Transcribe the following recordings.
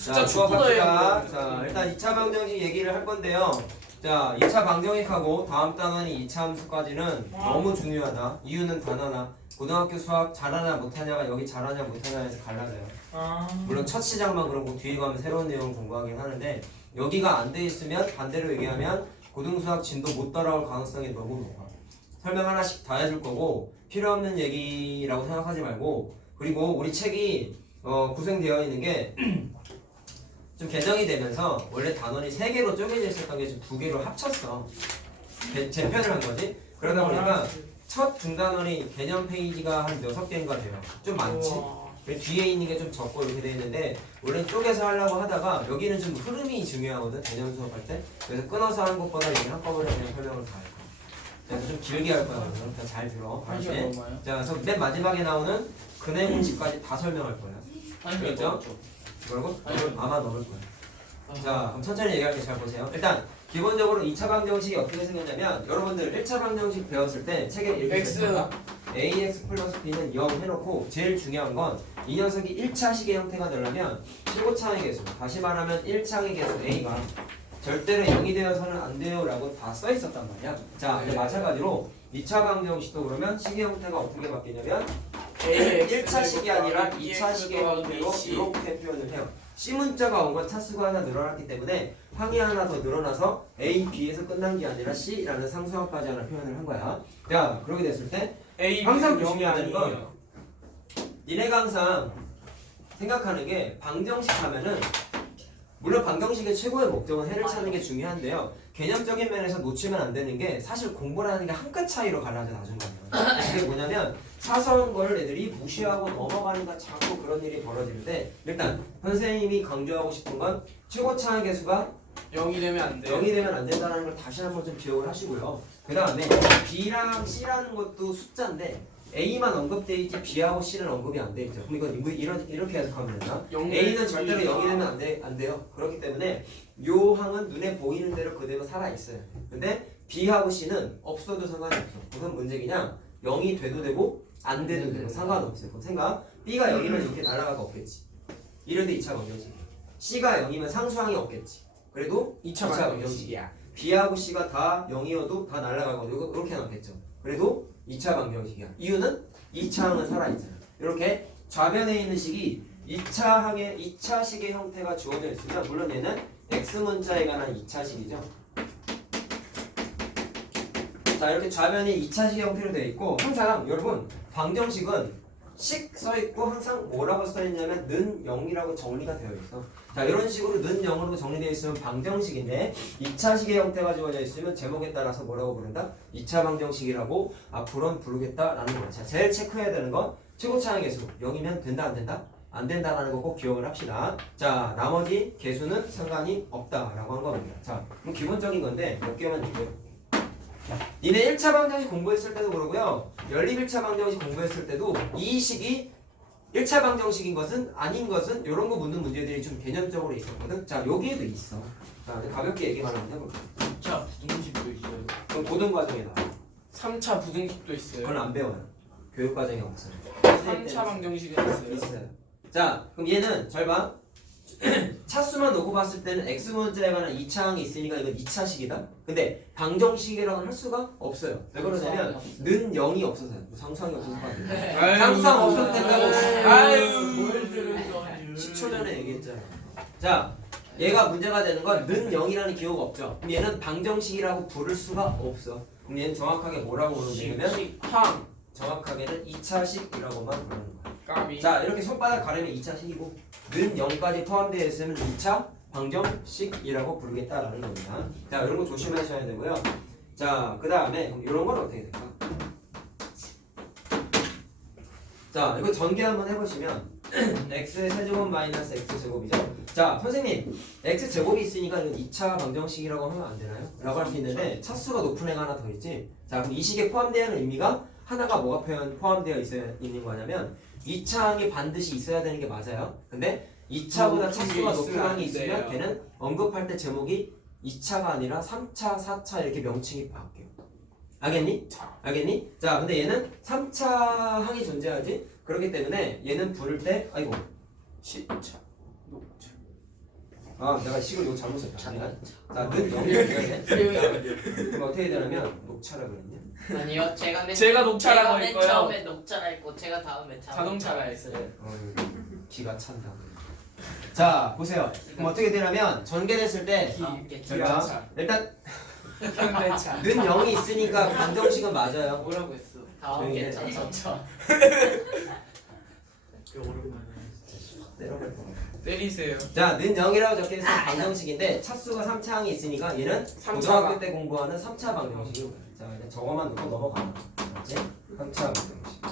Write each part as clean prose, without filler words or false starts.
숫자 수업합시다. 자, 일단 2차 방정식 얘기를 할 건데요. 자, 2차 방정식하고 다음 단원이 2차 함수까지는 너무 중요하다. 이유는 단 하나. 고등학교 수학 잘하냐 못하냐가 여기 잘하냐 못하냐에서 갈라져요. 물론 첫 시작만 그렇고 뒤에 가면 새로운 내용을 공부하긴 하는데 여기가 안 돼 있으면 반대로 얘기하면 고등수학 진도 못 따라올 가능성이 너무 높아. 설명 하나씩 다 해줄 거고 필요 없는 얘기라고 생각하지 말고, 그리고 우리 책이 구성되어 있는 게 좀 개정이 되면서 원래 단원이 3개로 쪼개져 있었던 게 지금 2개로 합쳤어. 재편을 한 거지. 그러다 보니까 첫 중단원이 개념 페이지가 한 6개인가 돼요. 좀 많지? 뒤에 있는 게 좀 적고 이렇게 돼 있는데 원래 쪼개서 하려고 하다가 여기는 좀 흐름이 중요하거든, 개념 수업할 때. 그래서 끊어서 하는 것보다 여기 한꺼번에 그냥 설명을 다 할 거야. 그래서 좀 길게 할 거야. 그러니까 잘 들어. 알았지? 자, 그래서 맨 마지막에 나오는 근해 공식까지 다 설명할 거야. 그렇죠? 뭐라고? 아마 넣을 거야. 자, 그럼 천천히 얘기할게. 잘 보세요. 일단 기본적으로 2차 방정식이 어떻게 생겼냐면, 여러분들 1차 방정식 배웠을 때 책에 이렇게 있습니다. ax 플러스 b는 0 해놓고, 제일 중요한 건 이 녀석이 1차식의 형태가 되려면 최고차항의 개수, 다시 말하면 1차항의 개수 a가 절대로 0이 되어서는 안 돼요 라고 다 써 있었단 말이야. 자, 마찬가지로 2차 방정식도 그러면 식의 형태가 어떻게 바뀌냐면 1차식이 아니라 2차식의 형태로 이렇게 표현을 해요. C 문자가 온 건 차수가 하나 늘어났기 때문에 항이 하나 더 늘어나서 A, B에서 끝난 게 아니라 C라는 상수항까지 하나 표현을 한 거야. 자, 그렇게 됐을 때 항상 조심해야 되는 건, 니네가 항상 생각하는 게 방정식 하면은, 물론 방정식의 최고의 목적은 해를 찾는 게 중요한데요, 개념적인 면에서 놓치면 안 되는 게, 사실 공부라는 게 한 끗 차이로 갈라져 나중가면. 그게 뭐냐면 사소한 걸 애들이 무시하고 넘어가니까 자꾸 그런 일이 벌어지는데, 일단 선생님이 강조하고 싶은 건 최고차항의 개수가 0이 되면 안 돼요. 0이 되면 안 된다는 걸 다시 한번 좀 기억을 하시고요. 그 다음에 B랑 C라는 것도 숫자인데 A만 언급돼 있지 B하고 C는 언급이 안 돼 있죠. 그럼 이건 이렇게 해석하면 된다. A는 절대로 0이 되면 안 돼요. 그렇기 때문에 요 항은 눈에 보이는 대로 그대로 살아 있어요. 근데 B하고 C는 없어도 상관이 없어. 무슨 문제기냐? 0이 돼도 되고 안 돼도 되고 상관없어요. 그럼 생각. B가 0이면 이렇게 날아가가 없겠지. 이런데 2차 방정식. C가 0이면 상수항이 없겠지. 그래도 2차 방정식이야. B하고 C가 다 0이어도 다 날아가고 이렇게 나왔겠죠. 그래도 2차 방정식이야. 이유는 2차항은 살아있잖아. 이렇게 좌변에 있는 식이 2차식의 형태가 주어져 있으면, 물론 얘는 X문자에 관한 2차식이죠. 자, 이렇게 좌변이 2차식 형태로 되어 있고, 항상 여러분 방정식은 식 써있고 항상 뭐라고 써있냐면 는 0이라고 정리가 되어 있어. 자, 이런 식으로 는 0으로 정리되어 있으면 방정식인데, 2차식의 형태가 주어져 있으면 제목에 따라서 뭐라고 부른다? 2차 방정식이라고 앞으로는 부르겠다라는 거야. 자, 제일 체크해야 되는 건 최고차항의 개수 0이면 된다 안 된다? 안 된다라는 거 꼭 기억을 합시다. 자, 나머지 개수는 상관이 없다라고 한 겁니다. 자, 그럼 기본적인 건데 몇 개만 줄게요. 니네 1차 방정식 공부했을 때도 그러고요, 연립 1차 방정식 공부했을 때도 이 식이 1차 방정식인 것은 아닌 것은 이런 거 묻는 문제들이 좀 개념적으로 있었거든. 자, 여기에도 있어. 자, 가볍게 얘기만 한번 해볼게. 2차 부등식도 있어요. 그럼 고등 과정에 나와. 3차 부등식도 있어요. 그건 안 배워요. 교육 과정에 없어요. 3차 방정식은 있어요. 있어요. 자, 그럼 얘는 잘 봐. 차수만 놓고 봤을 때는 X문자에 관한 2차항이 있으니까 이건 2차식이다. 근데 방정식이라고는 할 수가 없어요. 왜 그러냐면 는 0이 없어서요. 상수항이 없어서 봐요. 상수항 없어도 된다고. 아유, 뭘 들었어. 10초 전에 얘기했잖아. 자, 얘가 문제가 되는 건 는 0이라는 기호가 없죠. 그럼 얘는 방정식이라고 부를 수가 없어. 그럼 얘는 정확하게 뭐라고 부르면 되냐면 항. 정확하게는 2차식이라고만 부르는 거야. 까비. 자, 이렇게 손바닥 가르면 2차식이고 는 0까지 포함되어 있으면 2차 방정식이라고 부르겠다라는 겁니다. 자, 이런 거 조심하셔야 되고요. 자, 그 다음에 이런 건 어떻게 될까? 자, 이거 전개 한번 해보시면 x의 세제곱 마이너스 x제곱이죠. 자, 선생님 x제곱이 있으니까 이건 2차 방정식이라고 하면 안 되나요? 라고 할 수 있는데 차수가 높은 애가 하나 더 있지. 자, 그럼 이 식에 포함되어 있는 의미가 하나가 뭐가 포함되어 있는 거냐면 2차항이 반드시 있어야 되는 게 맞아요. 근데 2차보다 차수가 높은 항이 있으면 걔는 언급할 때 제목이 2차가 아니라 3차, 4차 이렇게 명칭이 바뀌어요. 알겠니? 알겠니? 자, 근데 얘는 3차 항이 존재하지? 그렇기 때문에 얘는 부를 때, 아이고, 10차, 녹차. 아 내가 식을 이거 잘못 썼다. 자, 는 0이 되네. 그럼 어떻게 되냐면 녹차라 그랬냐? 아니요, 제가 제가 녹차라고 맨 했고요. 처음에 녹차라 했고 제가 다음에 자동차라 했어요. 기가 찬다. 자 보세요. 그럼 어떻게 되냐면 전개됐을 때 기아차. 일단 현대차. 는 0이 있으니까 방정식은 맞아요. 뭐라고 했어? 다음 게 조용히 해. 자동차. 내려갈 거. 때리세요. 자, 는 0이라고 적혀있는 방정식인데 차수가 3차항이 있으니까 얘는 고등학교 때 공부하는 3차 방정식이고 자, 그냥 저거만 놓고 넘어가. 알았지? 3차 방정식.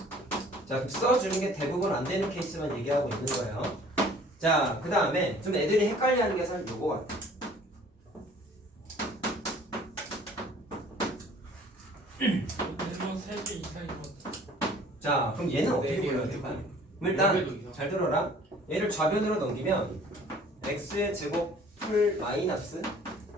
자, 써주는 게 대부분 안 되는 케이스만 얘기하고 있는 거예요. 자, 그 다음에 좀 애들이 헷갈려하는 게 사실 요거 같아. 자, 그럼 얘는 어떻게 불러야 될까? 일단 잘 들어라. 얘를 좌변으로 넘기면 x의 제곱 풀 마이너스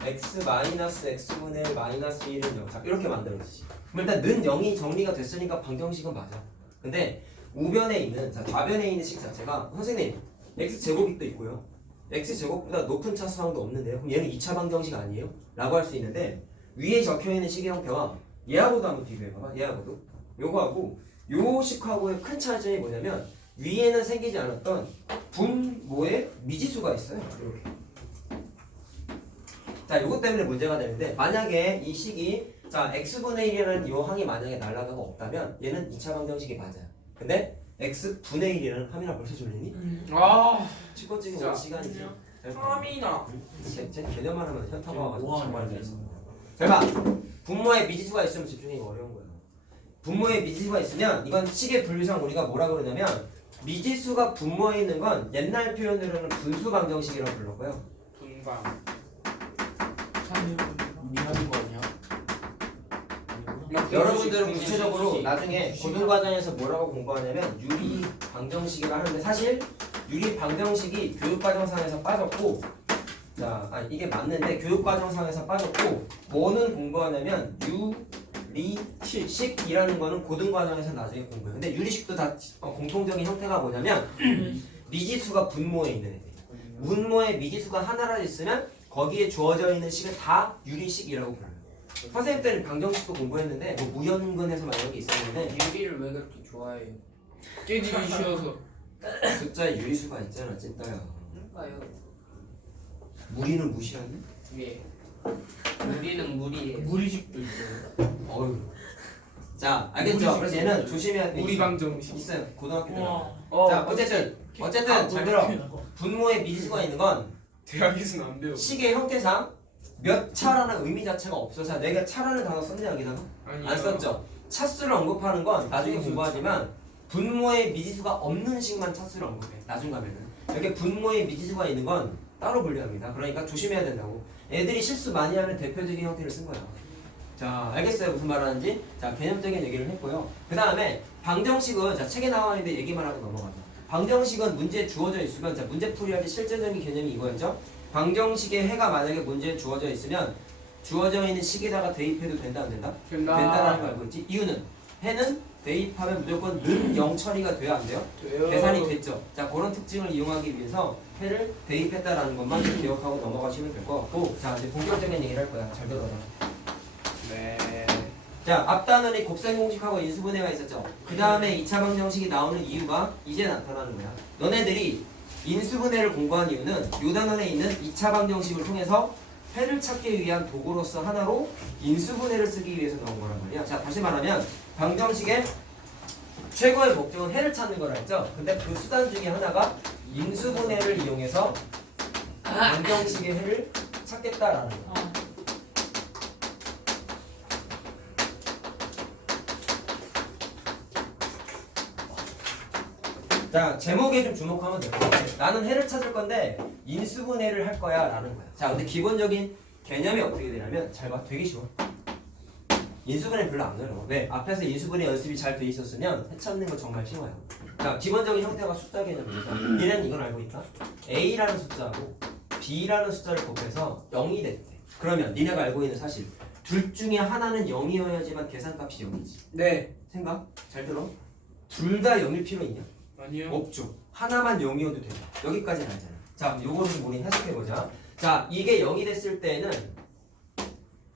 x 마이너스 x분의 1 마이너스 1은 0. 자, 이렇게 만들어지지. 그럼 일단 는 0이 정리가 됐으니까 방정식은 맞아. 근데 우변에 있는 자 좌변에 있는 식 자체가 선생님 x 제곱이 또 있고요. x 제곱보다 높은 차수항도 없는데요. 그럼 얘는 2차 방정식 아니에요? 라고 할 수 있는데 위에 적혀 있는 식의 형태와 얘하고도 한번 비교해 봐봐. 얘하고도 요거하고 요 식하고의 큰 차이점이 뭐냐면 위에는 생기지 않았던 분모의 미지수가 있어요. 이렇게. 자, 요것 때문에 문제가 되는데 만약에 이 식이 자 x분의 1이라는 요 항이 만약에 날라가고 없다면 얘는 2차 방정식이 맞아요. 근데 x분의 1이라는 함이라 벌써 졸리니? 아, 치권증이 진짜. 올 시간이지. 함이나. 제 개념만 하면 현타가 와가지고 정말 잘했습니다. 잘 봐. 분모에 미지수가 있으면 집중이 어려운 거예요. 분모에 미지수가 있으면 이건 식의 분류상 우리가 뭐라 그러냐면 미지수가 분모에 있는 건 옛날 표현으로는 분수 방정식이라고 불렀고요. 분방. 미하는 거 아니야? 여러분들은 구체적으로 나중에 고등과정에서 뭐라고 공부하냐면 유리 방정식이라 하는데 사실 유리 방정식이 교육과정상에서 빠졌고 자, 이게 맞는데 교육과정상에서 빠졌고 뭐는 공부하냐면 유리식이라는 거는 고등과정에서 나중에 공부해요. 근데 유리식도 다 공통적인 형태가 뭐냐면 미지수가 분모에 있는 애들. 분모에 미지수가 하나라도 있으면 거기에 주어져 있는 식을 다 유리식이라고 불러요. 선생님 때는 방정식도 공부했는데 뭐 무연근에서 막 이런 게 있었는데 유리를 왜 그렇게 좋아해요? 깨지기 쉬워서. 숫자에 유리수가 있잖아 찐따야. 그러니까요. 무리는 무시하니? 예. 무리는 무리예요. 무리식도 있어요. 어휴. 자 알겠죠? 그래서 얘는 조심해야 돼. 우리 방정식. 있어요. 고등학교 때. 자, 자 어쨌든 잘 들어. 분모에 미지수가 있는 건 대학에서는 안 배워. 식의 형태상 몇 차라는 의미 자체가 없어서 내가 차라는 단어 썼냐 여기다가? 안 썼죠? 차수를 언급하는 건 나중에 공부하지만 분모에 미지수가 없는 식만 차수를 언급해. 나중 가면은 이렇게 분모에 미지수가 있는 건 따로 분류합니다. 그러니까 조심해야 된다고. 애들이 실수 많이 하는 대표적인 형태를 쓴 거야. 자 알겠어요 무슨 말 하는지? 자 개념적인 얘기를 했고요. 그 다음에 방정식은 자 책에 나와 있는데 얘기만 하고 넘어가자. 방정식은 문제에 주어져 있으면 자 문제풀이할 때 실제적인 개념이 이거였죠. 방정식의 해가 만약에 문제에 주어져 있으면 주어져 있는 식에다가 대입해도 된다 안 된다? 된다라는 거 알고 있지? 이유는 해는 대입하면 무조건 는 0 처리가 돼야 안 돼요? 돼요. 계산이 됐죠. 자 그런 특징을 이용하기 위해서 해를 대입했다라는 것만 기억하고 넘어가시면 될 것 같고 자 이제 본격적인 얘기를 할 거야. 잘 들어라. 네. 자 앞단원이 곱셈 공식하고 인수분해가 있었죠. 그 다음에 2차 방정식이 나오는 이유가 이제 나타나는 거야. 너네들이 인수분해를 공부한 이유는 요 단원에 있는 2차 방정식을 통해서 해를 찾기 위한 도구로서 하나로 인수분해를 쓰기 위해서 나온 거란 말이야. 자 다시 말하면 방정식의 최고의 목적은 해를 찾는 거라 했죠. 근데 그 수단 중에 하나가 인수분해를 이용해서 방정식의 해를 찾겠다라는 거야. 자 제목에 좀 주목하면 될 것 같아. 나는 해를 찾을 건데 인수분해를 할 거야 라는 거야. 자 근데 기본적인 개념이 어떻게 되냐면 잘 봐. 되게 쉬워. 인수분해 별로 안 어려워. 왜? 앞에서 인수분해 연습이 잘 돼 있었으면 해 찾는 거 정말 쉬워요. 자 기본적인 형태가 숫자 개념입니다. 얘는 이건 알고 있다. A라는 숫자하고 B라는 숫자를 곱해서 0이 됐대. 그러면 니네가 알고 있는 사실 둘 중에 하나는 0이어야지만 계산값이 0이지. 네. 생각? 잘 들어. 둘 다 0일 필요 있냐? 아니요. 없죠. 하나만 0이어도 돼요. 여기까지는 알잖아. 자, 요거를 우리 해석해보자. 자, 이게 0이 됐을 때는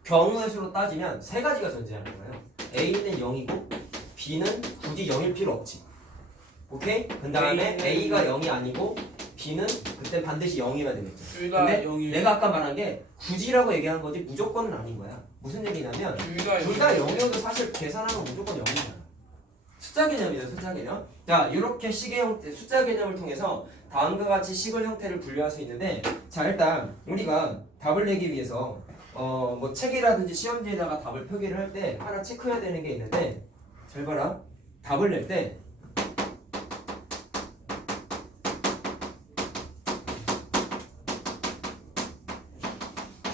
경우의 수로 따지면 세 가지가 존재하는 거예요. A는 0이고 B는 굳이 0일 필요 없지. 오케이? 그 다음에 A가 0이 아니고 B는 그때 반드시 0이어야 되겠죠. 둘다 근데 0이. 내가 아까 말한 게 굳이라고 얘기한 거지 무조건은 아닌 거야. 무슨 얘기냐면 둘 다 0이어도 사실 계산하면 무조건 0이잖아. 숫자 개념이에요, 숫자 개념. 자, 이렇게 식의 형태, 숫자 개념을 통해서 다음과 같이 식을 형태를 분류할 수 있는데, 자, 일단 우리가 답을 내기 위해서 뭐 책이라든지 시험지에다가 답을 표기를 할 때 하나 체크해야 되는 게 있는데, 잘 봐라. 답을 낼 때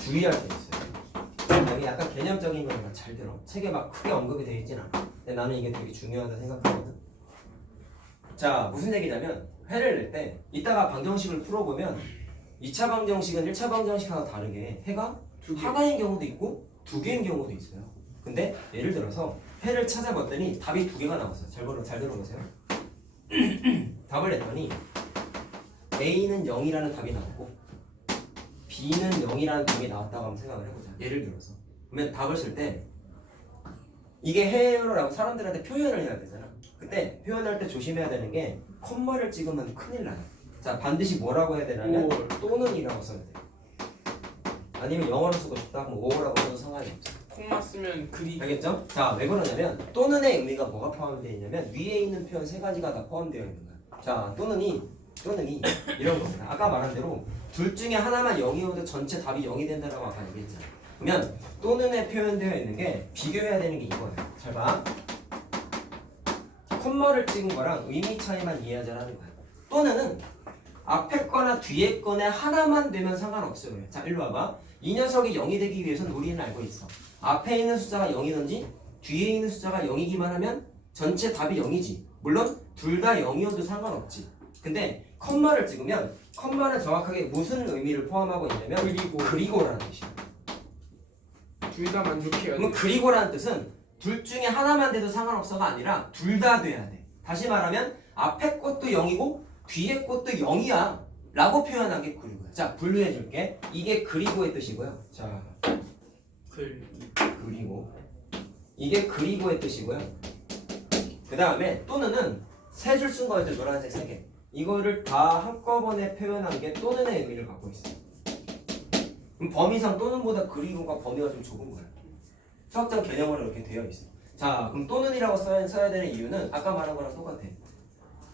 주의할 게 있어요. 여기 약간 개념적인 거니까 잘 들어. 책에 막 크게 언급이 되어 있진 않아. 근데 나는 이게 되게 중요하다 생각하거든. 자, 무슨 얘기냐면 해를 낼 때 이따가 방정식을 풀어보면 2차 방정식은 1차 방정식하고 다르게 해가 하나인 경우도 있고 두 개인 경우도 있어요. 근데 예를 들어서 해를 찾아봤더니 답이 두 개가 나왔어요. 잘 들어보세요. 답을 냈더니 A는 0이라는 답이 나왔고 B는 0이라는 답이 나왔다고 한번 생각을 해보자. 예를 들어서 그러면 답을 쓸 때 이게 해요라고 사람들한테 표현을 해야 되잖아. 그때 표현할 때 조심해야 되는 게 콤마를 찍으면 큰일 나요. 자, 반드시 뭐라고 해야 되냐면 또는이라고 써야 돼. 아니면 영어로 쓰고 싶다 그럼 오라고 써도 상관이 없어. 콤마 쓰면 글이. 알겠죠? 자, 왜 그러냐면 또는의 의미가 뭐가 포함되어 있냐면 위에 있는 표현 세 가지가 다 포함되어 있는 거야. 자, 또는이 이런 겁니다. 아까 말한 대로 둘 중에 하나만 0이어도 전체 답이 0이 된다라고 아까 얘기했잖아. 그러면 또는에 표현되어 있는 게 비교해야 되는 게 이거예요. 잘 봐. 콤마를 찍은 거랑 의미 차이만 이해하자라는 거야. 또는은 앞에 거나 뒤에 거나 하나만 되면 상관없어요. 자, 일로 와봐. 이 녀석이 0이 되기 위해서는 우리는 알고 있어. 앞에 있는 숫자가 0이든지 뒤에 있는 숫자가 0이기만 하면 전체 답이 0이지. 물론 둘 다 0이어도 상관없지. 근데 컴마를 찍으면 컴마는 정확하게 무슨 의미를 포함하고 있냐면 그리고라는 뜻이야. 둘 다 만족해야 돼. 그러면 그리고라는 뜻은 둘 중에 하나만 돼도 상관없어가 아니라 둘 다 돼야 돼. 다시 말하면 앞에 것도 0이고 뒤에 것도 0이야 라고 표현한 게 그리고야. 자, 분류해 줄게. 이게 그리고의 뜻이고요. 자, 그리고 이게 그리고의 뜻이고요. 그 다음에 또는은 세 줄 쓴 거였죠. 노란색 세 개. 이거를 다 한꺼번에 표현한 게 또는의 의미를 갖고 있어요. 그럼 범위상 또는보다 그리고가 범위가 좀 좁은 거야. 수학적 개념으로 이렇게 되어 있어. 자, 그럼 또는이라고 써야 되는 이유는 아까 말한 거랑 똑같아.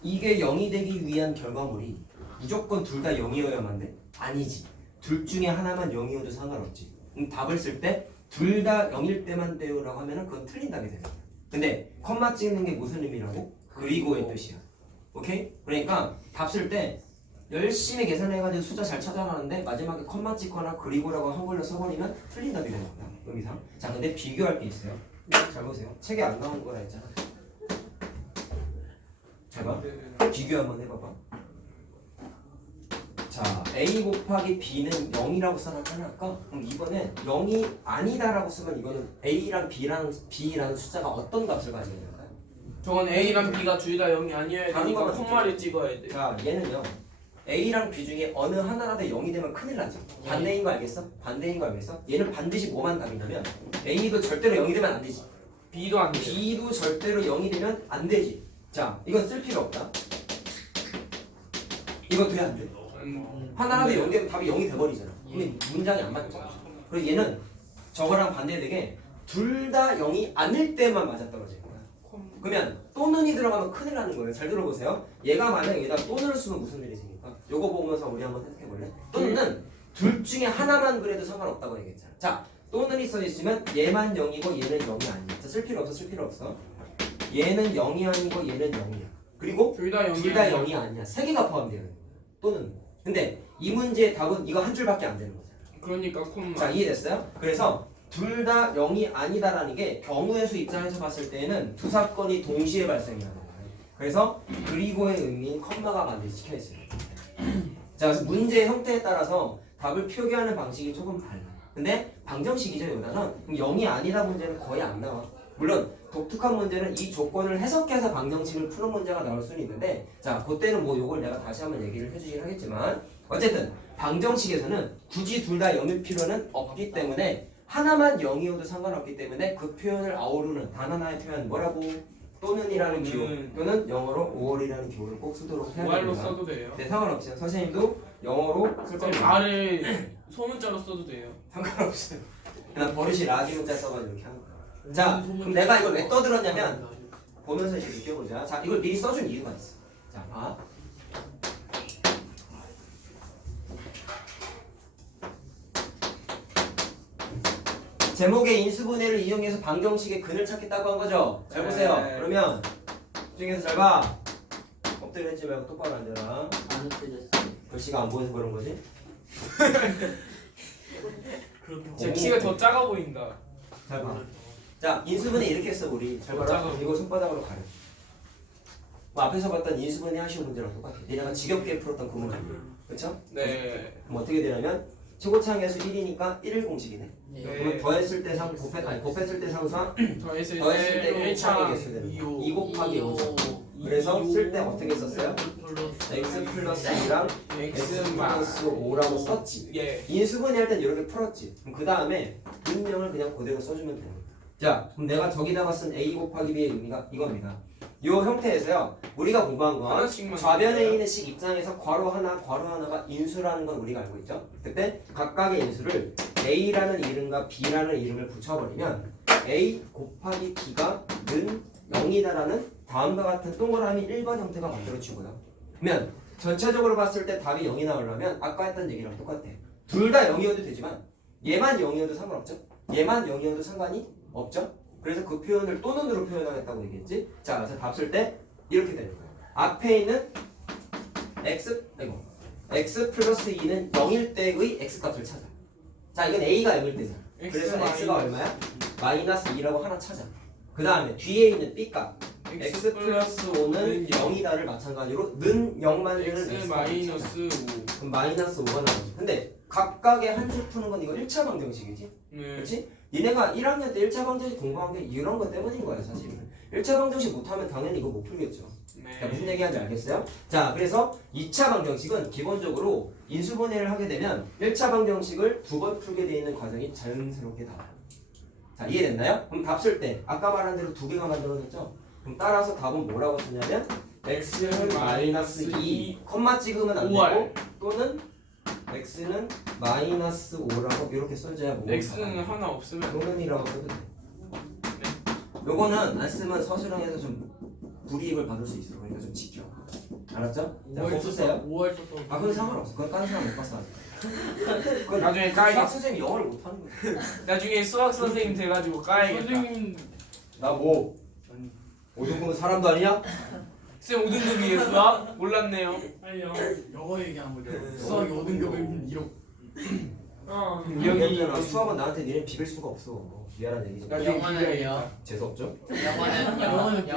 이게 0이 되기 위한 결과물이 무조건 둘 다 0이어야만 돼? 아니지. 둘 중에 하나만 0이어도 상관없지. 그럼 답을 쓸 때 둘 다 0일 때만 돼요라고 하면은 그건 틀린 답이 되는 거야. 근데 컴마 찍는 게 무슨 의미라고? 그리고의 뜻이야. 오케이? 그러니까 답 쓸 때 열심히 계산해가지고 숫자 잘 찾아가는데 마지막에 컴마 찍거나 그리고라고 한글로 써버리면 틀린 답이 되는 거야. 여기서. 자, 근데 비교할 게 있어요. 잘 보세요. 책에 안 나온 거라 했잖아. 잘 봐. 비교 한번 해봐봐. 자, A 곱하기 B는 0이라고 써놨잖아 아까. 그럼 이번에 0이 아니다라고 쓰면 이거는 A랑 B라는 숫자가 어떤 값을 가지게 될까요? 저건 A랑 B가 둘 다 0이 아니어야 다른 되니까 거만 콤마를 찍어야 돼. 자, 얘는요. A랑 B 중에 어느 하나라도 0이 되면 큰일 나지. 반대인 거 알겠어? 반대인 거 알겠어? 얘는 반드시 뭐만 답이냐면 A도 절대로 0이 되면 안 되지. B도 안 돼. B도 절대로 0이 되면 안 되지. 자, 이건 쓸 필요 없다. 이거 돼 안 돼? 하나라도 0 되면 답이 0이 돼버리잖아. 그럼 문장이 안 맞잖아. 그리고 얘는 저거랑 반대되게 둘 다 0이 아닐 때만 맞아 떨어질 거야. 그러면 또는이 들어가면 큰일 나는 거예요. 잘 들어보세요. 얘가 만약 여기다 또는을 쓰면 무슨 일이 생길까? 요거 보면서 우리 한번 생각해볼래? 또는은 둘 중에 하나만 그래도 상관없다고 얘기했잖아. 자, 또는이 써있으면 얘만 0이고 얘는 0이 아니야. 자, 쓸 필요 없어. 얘는 0이 아니고 얘는 0이야. 그리고 둘 다 0이 아니야. 세 개가 포함되어 있는 거야. 또는. 근데 이 문제의 답은 이거 한 줄밖에 안 되는 거잖아. 그러니까 콤마. 자, 이해됐어요? 그래서 둘 다 0이 아니다라는 게 경우의 수 입장에서 봤을 때는 두 사건이 동시에 발생하는 거예요. 그래서 그리고의 의미인 컴마가 반드시 찍혀 있어요. 자, 그래서 문제의 형태에 따라서 답을 표기하는 방식이 조금 달라. 근데 방정식이죠, 여기다는. 그럼 0이 아니다 문제는 거의 안 나와. 물론 독특한 문제는 이 조건을 해석해서 방정식을 푸는 문제가 나올 수는 있는데, 자, 그때는 뭐 요걸 내가 다시 한번 얘기를 해주긴 하겠지만, 어쨌든 방정식에서는 굳이 둘 다 0일 필요는 없기 때문에 하나만 0이어도 상관없기 때문에 그 표현을 아우르는 단 하나의 표현 뭐라고? 또는이라는 기호 또는 영어로 5월이라는 기호를 꼭 쓰도록 해야 말로 됩니다. 써도 돼요. 네, 상관없어요. 선생님도 영어로 쓸 그럼 겁니다. 말을 소문자로 써도 돼요. 상관없어요. 그냥 버릇이 라디오자 써가지고 이렇게 하는 거야. 자, 그럼 내가 이걸 왜 떠들었냐면 보면서 이제 느껴보자. 자, 이걸 미리 써준 이유가 있어. 자, 봐. 제목의 인수분해를 이용해서 방정식의 근을 찾겠다고 한 거죠. 잘 보세요. 네. 그러면 집중해서 잘 봐. 엎드려 있지 말고 똑바로 앉아라. 안 엎드렸어. 글씨가 안 보여서 그런 거지. 제 키가 더 작아 보인다. 잘 봐. 자, 인수분해 이렇게 했어 우리. 잘 봐라. 작아. 이거 손바닥으로 가려. 뭐 앞에서 봤던 인수분해 하시오 문제랑 똑같아. 얘네가 지겹게 풀었던 그 문제. 그렇죠? 네. 그럼 어떻게 되냐면 최고차항에서 1이니까 1일 공식이네. 네. 그러면 더했을 때 곱했을 때 상수항, 더했을 더했을 때 1차항 1차항이 되는 거야. 2 곱하기 5. 그래서 쓸 때 어떻게 썼어요? x 플러스 2랑 x 플러스 5라고 썼지. 예. 인수분해 할 땐 이렇게 풀었지. 그럼 그 다음에 분명을 그냥 그대로 써주면 돼요. 자, 그럼 내가 저기다가 쓴 a 곱하기 b의 의미가 이겁니다. 이 형태에서요, 우리가 공부한 건 하나씩만 좌변에 넣을게요. 있는 식 입장에서 괄호 하나가 인수라는 건 우리가 알고 있죠. 그때 각각의 인수를 a라는 이름과 b라는 이름을 붙여버리면 a 곱하기 b가 는 0이다라는 다음과 같은 동그라미 1번 형태가 만들어지고요. 그러면 전체적으로 봤을 때 답이 0이 나오려면 아까 했던 얘기랑 똑같아. 둘 다 0이어도 되지만 얘만 0이어도 상관없죠. 얘만 0이어도 상관이 없죠. 그래서 그 표현을 또는으로 표현하겠다고 얘기했지. 자, 그래서 답 쓸 때 이렇게 되는 거예요. 앞에 있는 x 플러스 2는 0일 때의 x 값을 찾아. 자, 이건 a가 0일 때잖아. 그래서 x가 얼마야? 마이너스 2라고 하나 찾아. 그 다음에 뒤에 있는 b 값 x 플러스 5는 0이다를 마찬가지로 는 0만 되는 x 마이너스 5. 그럼 마이너스 5가 나오지. 근데 각각의 한 줄 푸는 건 이거 1차 방정식이지. 네. 그렇지? 니네가 1학년 때 1차 방정식 공부한 게 이런 것 때문인 거야 사실은. 1차 방정식 못하면 당연히 이거 못 풀겠죠. 자, 네. 무슨 얘기하는지 알겠어요? 자, 그래서 2차 방정식은 기본적으로 인수분해를 하게 되면 1차 방정식을 두 번 풀게 돼 있는 과정이 자연스럽게 나와요. 자, 이해됐나요? 그럼 답 쓸 때 아까 말한 대로 두 개가 만들어졌죠? 그럼 따라서 답은 뭐라고 쓰냐면 x는 마이너스 2 컴마 찍으면 안 5R. 되고 또는 x는 마이너스 5라고 이렇게 써줘야 뭐 x는 하나 없으면 또는이라고 써도 돼. 요거는 안 쓰면 서술형에서 좀 불이익을 받을 수 있어. 그러니까 좀 지켜. 알았죠? 자, 꼭 쓰세요. 5월 썼던. 아, 그건 상관없어. 그건 다른 사람 못 봤어. 아직. 그건 나중에 수학 까야겠. 선생님이 영어를 못하는 거야. 나중에 수학 선생님 돼가지고 까야겠다. 나 뭐? 5등급은 사람도 아니냐? 쌤 5등급이에요 수학? 몰랐네요. 아니 영어 얘기한 거죠. 수학이 5등급이면 이렇게. 여기 수학은 나한테 니네 비빌 수가 없어. 미안한 얘기지. 나중에 영어는요? 비벼야겠다. 재수없죠? 영어는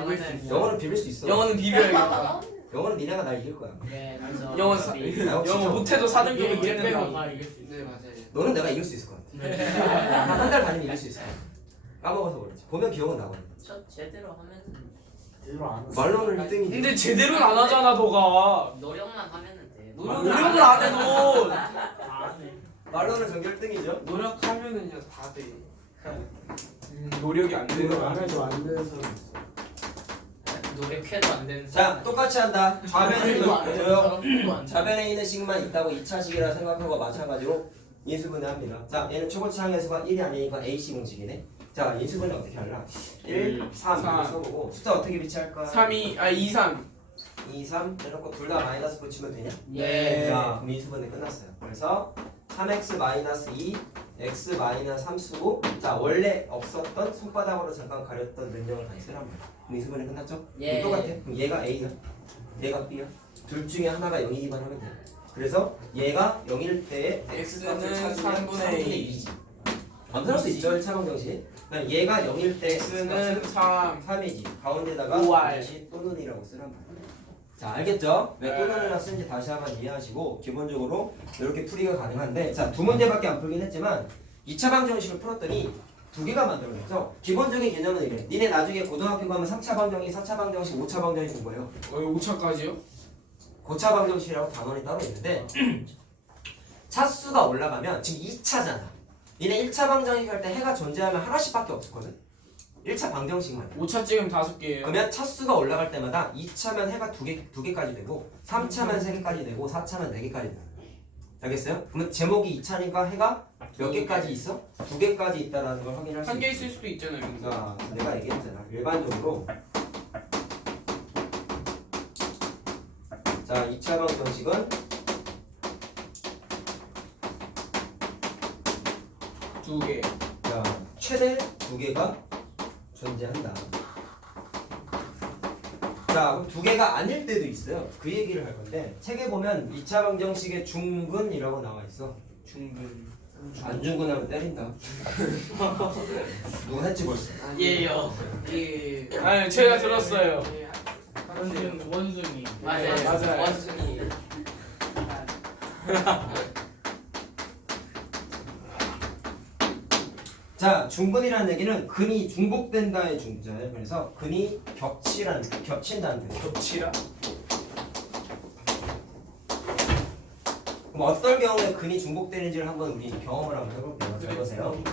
영어는 비빌 수 있어. 영어는 비벼야겠다. 영어는 니네가 날 이길 거야. 네, 맞아. 영어 진짜 영어 못해도 4등급은 얘 빼고 깼는다. 다 이길 수 있어. 네, 맞아요. 너는 내가 이길 수 있을 것 같아. 한 달 반이면 이길 수 있어. 까먹어서 그렇지. 보면 기억은 나거든. 저 제대로 하면 제대로 안 했어. 말로는 1등이지. 근데 제대로는 안 하잖아 너가. 노력만 하면은 돼. 노력을 안 해 너. 안 해. 말로는 전교 1등이죠. 노력하면은요 다 돼. 노력이 안 되는 거 아니야? 해도 안 되는 사람. 노력해도 안 되는 자, 똑같이 한다. 좌변에 있는 안 되는 조용. 사람도 안 돼. 좌변에 있는 식만 있다고 2차식이라 생각하고 마찬가지로 인수분해합니다. 자, 얘는 초고차항에서가 1이 아니니까 AC 공식이네. 자, 인수분해 어떻게 할라? 1, 3 이렇게 써보고 숫자 어떻게 비치할까? 2, 3. 2, 3 해놓고 둘 다 마이너스 붙이면 되냐? 네. 자, 그럼 인수분해 끝났어요. 그래서 3x 마이너스 2, x 마이너스 3 쓰고 자, 원래 없었던 손바닥으로 잠깐 가렸던 면적을 다시 쓰란 말이야. 그럼 인수분해 끝났죠? 예. 똑같아. 그럼 얘가 A야, 얘가 B야. 둘 중에 하나가 0이기만 하면 돼. 그래서 얘가 0일 때에 x값을 X는 찾으면 3분의 2지. 만들어 수 있죠, 1차 방정식. 그냥 얘가 0일 때 x는 x값은 3. 3이지. 가운데다가 5R. 다시 또는이라고 쓰란 말이야. 자, 알겠죠? 왜 네. 또는이라 쓰는지 다시 한번 이해하시고 기본적으로 이렇게 풀이가 가능한데 자, 두 문제밖에 안 풀긴 했지만 2차 방정식을 풀었더니 두 개가 만들어졌죠. 기본적인 개념은 이래. 니네 나중에 고등학교 가면 3차 방정식, 4차 방정식, 5차 방정식 공부해요. 5차까지요? 고차 방정식이라고 단원이 따로 있는데 차수가 올라가면 지금 2차잖아. 니네 1차 방정식 할 때 해가 존재하면 하나씩밖에 없었거든. 1차 방정식만. 5차 찍으면 5개예요. 그러면 차수가 올라갈 때마다 2차면 해가 두 개까지 되고 3차면 3개까지 되고 4차면 4개까지 되고. 알겠어요? 그러면 제목이 2차니까 해가 몇 개까지 있어? 2개까지 있다라는 걸 확인할 수 있어. 1개 있을 수도 있잖아요. 자, 내가 얘기했잖아. 일반적으로 자, 2차 방정식은 2개. 자, 최대 2개가 존재한다. 자, 그럼 2개가 아닐 때도 있어요. 그 얘기를 할 건데 책에 보면 2차 방정식의 중근이라고 나와 있어. 중근. 안 중근하면 때린다. 누가 했지 벌써? 예요. 예. 아니 제가 들었어요. 원숭이. 맞아요. 맞아요. 원숭이. 자, 중근이라는 얘기는 근이 중복된다의 중자예요. 그래서 근이 겹친다는 뜻이에요. 겹치라? 그럼 어떤 경우에 근이 중복되는지를 한번 우리 경험을 한번 해볼게요. 잘 보세요.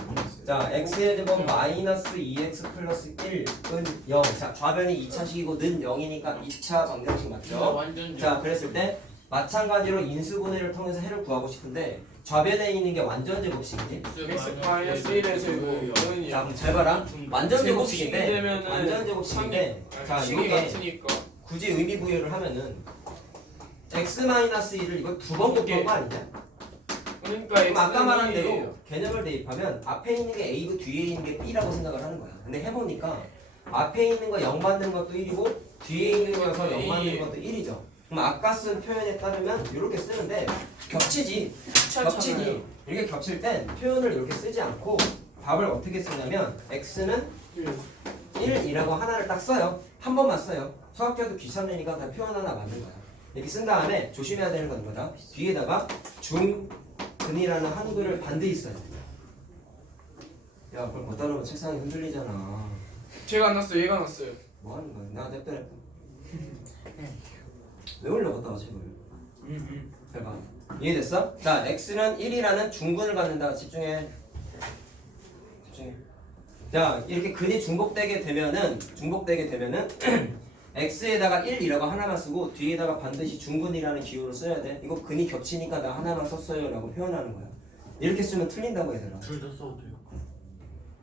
자, x의 제곱 마이너스 2x 플러스 1은 0. 자, 좌변이 2차식이고 는 0이니까 2차 방정식 맞죠? 완전 자, 그랬을 때 마찬가지로 인수분해를 통해서 해를 구하고 싶은데 좌변에 있는 게 완전 제곱식이지? x 마이너스 1의 제곱은 자, 그럼 잘 봐라. 완전 제곱식이 제곱식인데 되면은 완전 제곱식인데 자, 식이 요게 같으니까. 굳이 의미 부여를 하면은 x-1을 이거 두 번 곱한 거 아니냐? 그러니까 그럼 아까 말한 X는 대로 개념을 대입하면 앞에 있는 게 A고 뒤에 있는 게 B라고 생각을 하는 거야. 근데 해보니까 앞에 있는 거 0 받는 것도 1이고 뒤에 있는 거여서 0 받는 것도 1이죠. 그럼 아까 쓴 표현에 따르면 이렇게 쓰는데 겹치지. 겹치지. 이렇게 겹칠 땐 표현을 이렇게 쓰지 않고 답을 어떻게 쓰냐면 x는 1이라고 하나를 딱 써요. 한 번만 써요. 수학자도 귀찮으니까 그냥 표현 하나 만든 거야. 이렇게 쓴 다음에 조심해야 되는 건 뭐다? 뒤에다가 중근이라는 한글을 반드시 써야 돼. 야, 그걸 못 따르면 책상이 흔들리잖아. 제가 안 났어요. 얘가 났어요. 뭐 하는 거야? 나 냅둬. 왜 올려갔다 와, 책을? 해봐. 이해됐어? 자, x는 1이라는 중근을 갖는다. 집중해. 자, 이렇게 근이 중복되게 되면은 x에다가 1이라고 하나만 쓰고 뒤에다가 반드시 중근이라는 기호를 써야 돼. 이거 근이 겹치니까 나 하나만 썼어요 라고 표현하는 거야. 이렇게 쓰면 틀린다고 얘들아. 둘 다 써도 돼요.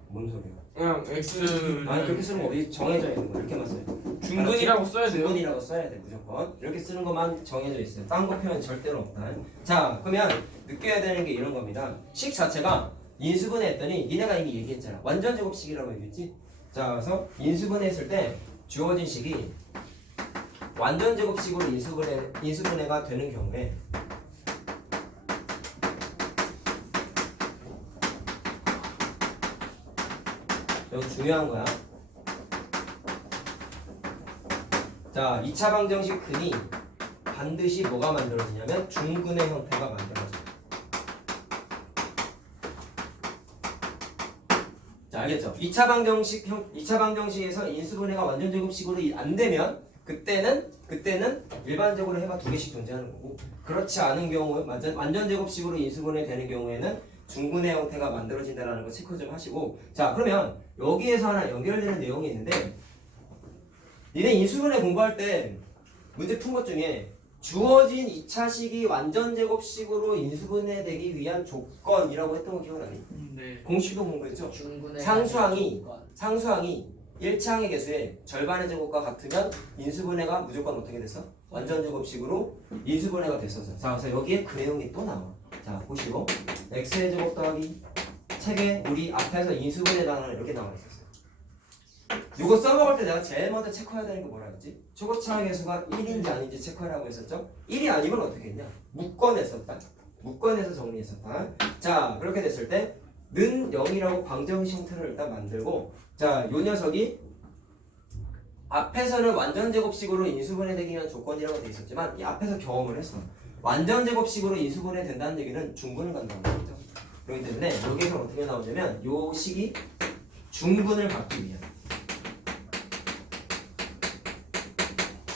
뭔 소리야? 그냥 x 아니 그렇게 쓰는 거 어디 정해져 있는 거야. 이렇게만 써야 돼. 중근이라고 써야 돼요. 중근이라고 써야 돼 무조건. 이렇게 쓰는 것만 정해져 있어요. 딴 거 표현 절대로 없다. 자, 그러면 느껴야 되는 게 이런 겁니다. 식 자체가 인수분해 했더니 니네가 이미 얘기했잖아. 완전 제곱식이라고 얘기했지? 자, 그래서 인수분해 했을 때 주어진 식이 완전 제곱식으로 인수분해가 되는 경우에 이거 중요한 거야. 자, 2차 방정식 근이 반드시 뭐가 만들어지냐면 중근의 형태가 만들어져. 자, 알겠죠? 2차 방정식에서 인수분해가 완전 제곱식으로 안 되면 그때는 일반적으로 해가 두 개씩 존재하는 거고, 그렇지 않은 경우 완전 제곱식으로 인수분해 되는 경우에는 중근의 형태가 만들어진다는 거 체크 좀 하시고. 자, 그러면 여기에서 하나 연결되는 내용이 있는데, 니네 인수분해 공부할 때 문제 푼 것 중에 주어진 2차식이 완전 제곱식으로 인수분해 되기 위한 조건이라고 했던 거 기억나니? 네. 공식도 공부했죠? 중군의 상수항이 1차항의 개수의 절반의 제곱과 같으면 인수분해가 무조건 어떻게 됐어? 완전 제곱식으로 인수분해가 됐었어. 자, 그래서 여기에 그 내용이 또 나와. 자, 보시고 x의 제곱 더하기 책에 우리 앞에서 인수분해 단어는 이렇게 나와 있었어요. 이거 써먹을 때 내가 제일 먼저 체크해야 되는 게 뭐라 했지? 초고차항 개수가 1인지 아닌지 체크하라고 했었죠? 1이 아니면 어떻게 했냐? 묶어냈었다. 묶어내서 정리했었다. 자, 그렇게 됐을 때 는 0이라고 방정식 형태를 일단 만들고, 자, 요 녀석이 앞에서는 완전 제곱식으로 인수분해 되기 위한 조건이라고 돼 있었지만 이 앞에서 경험을 했어. 완전 제곱식으로 인수분해 된다는 얘기는 중근을 간다는 거죠. 그렇기 때문에 여기서 어떻게 나오냐면 요 식이 중근을 받기 위한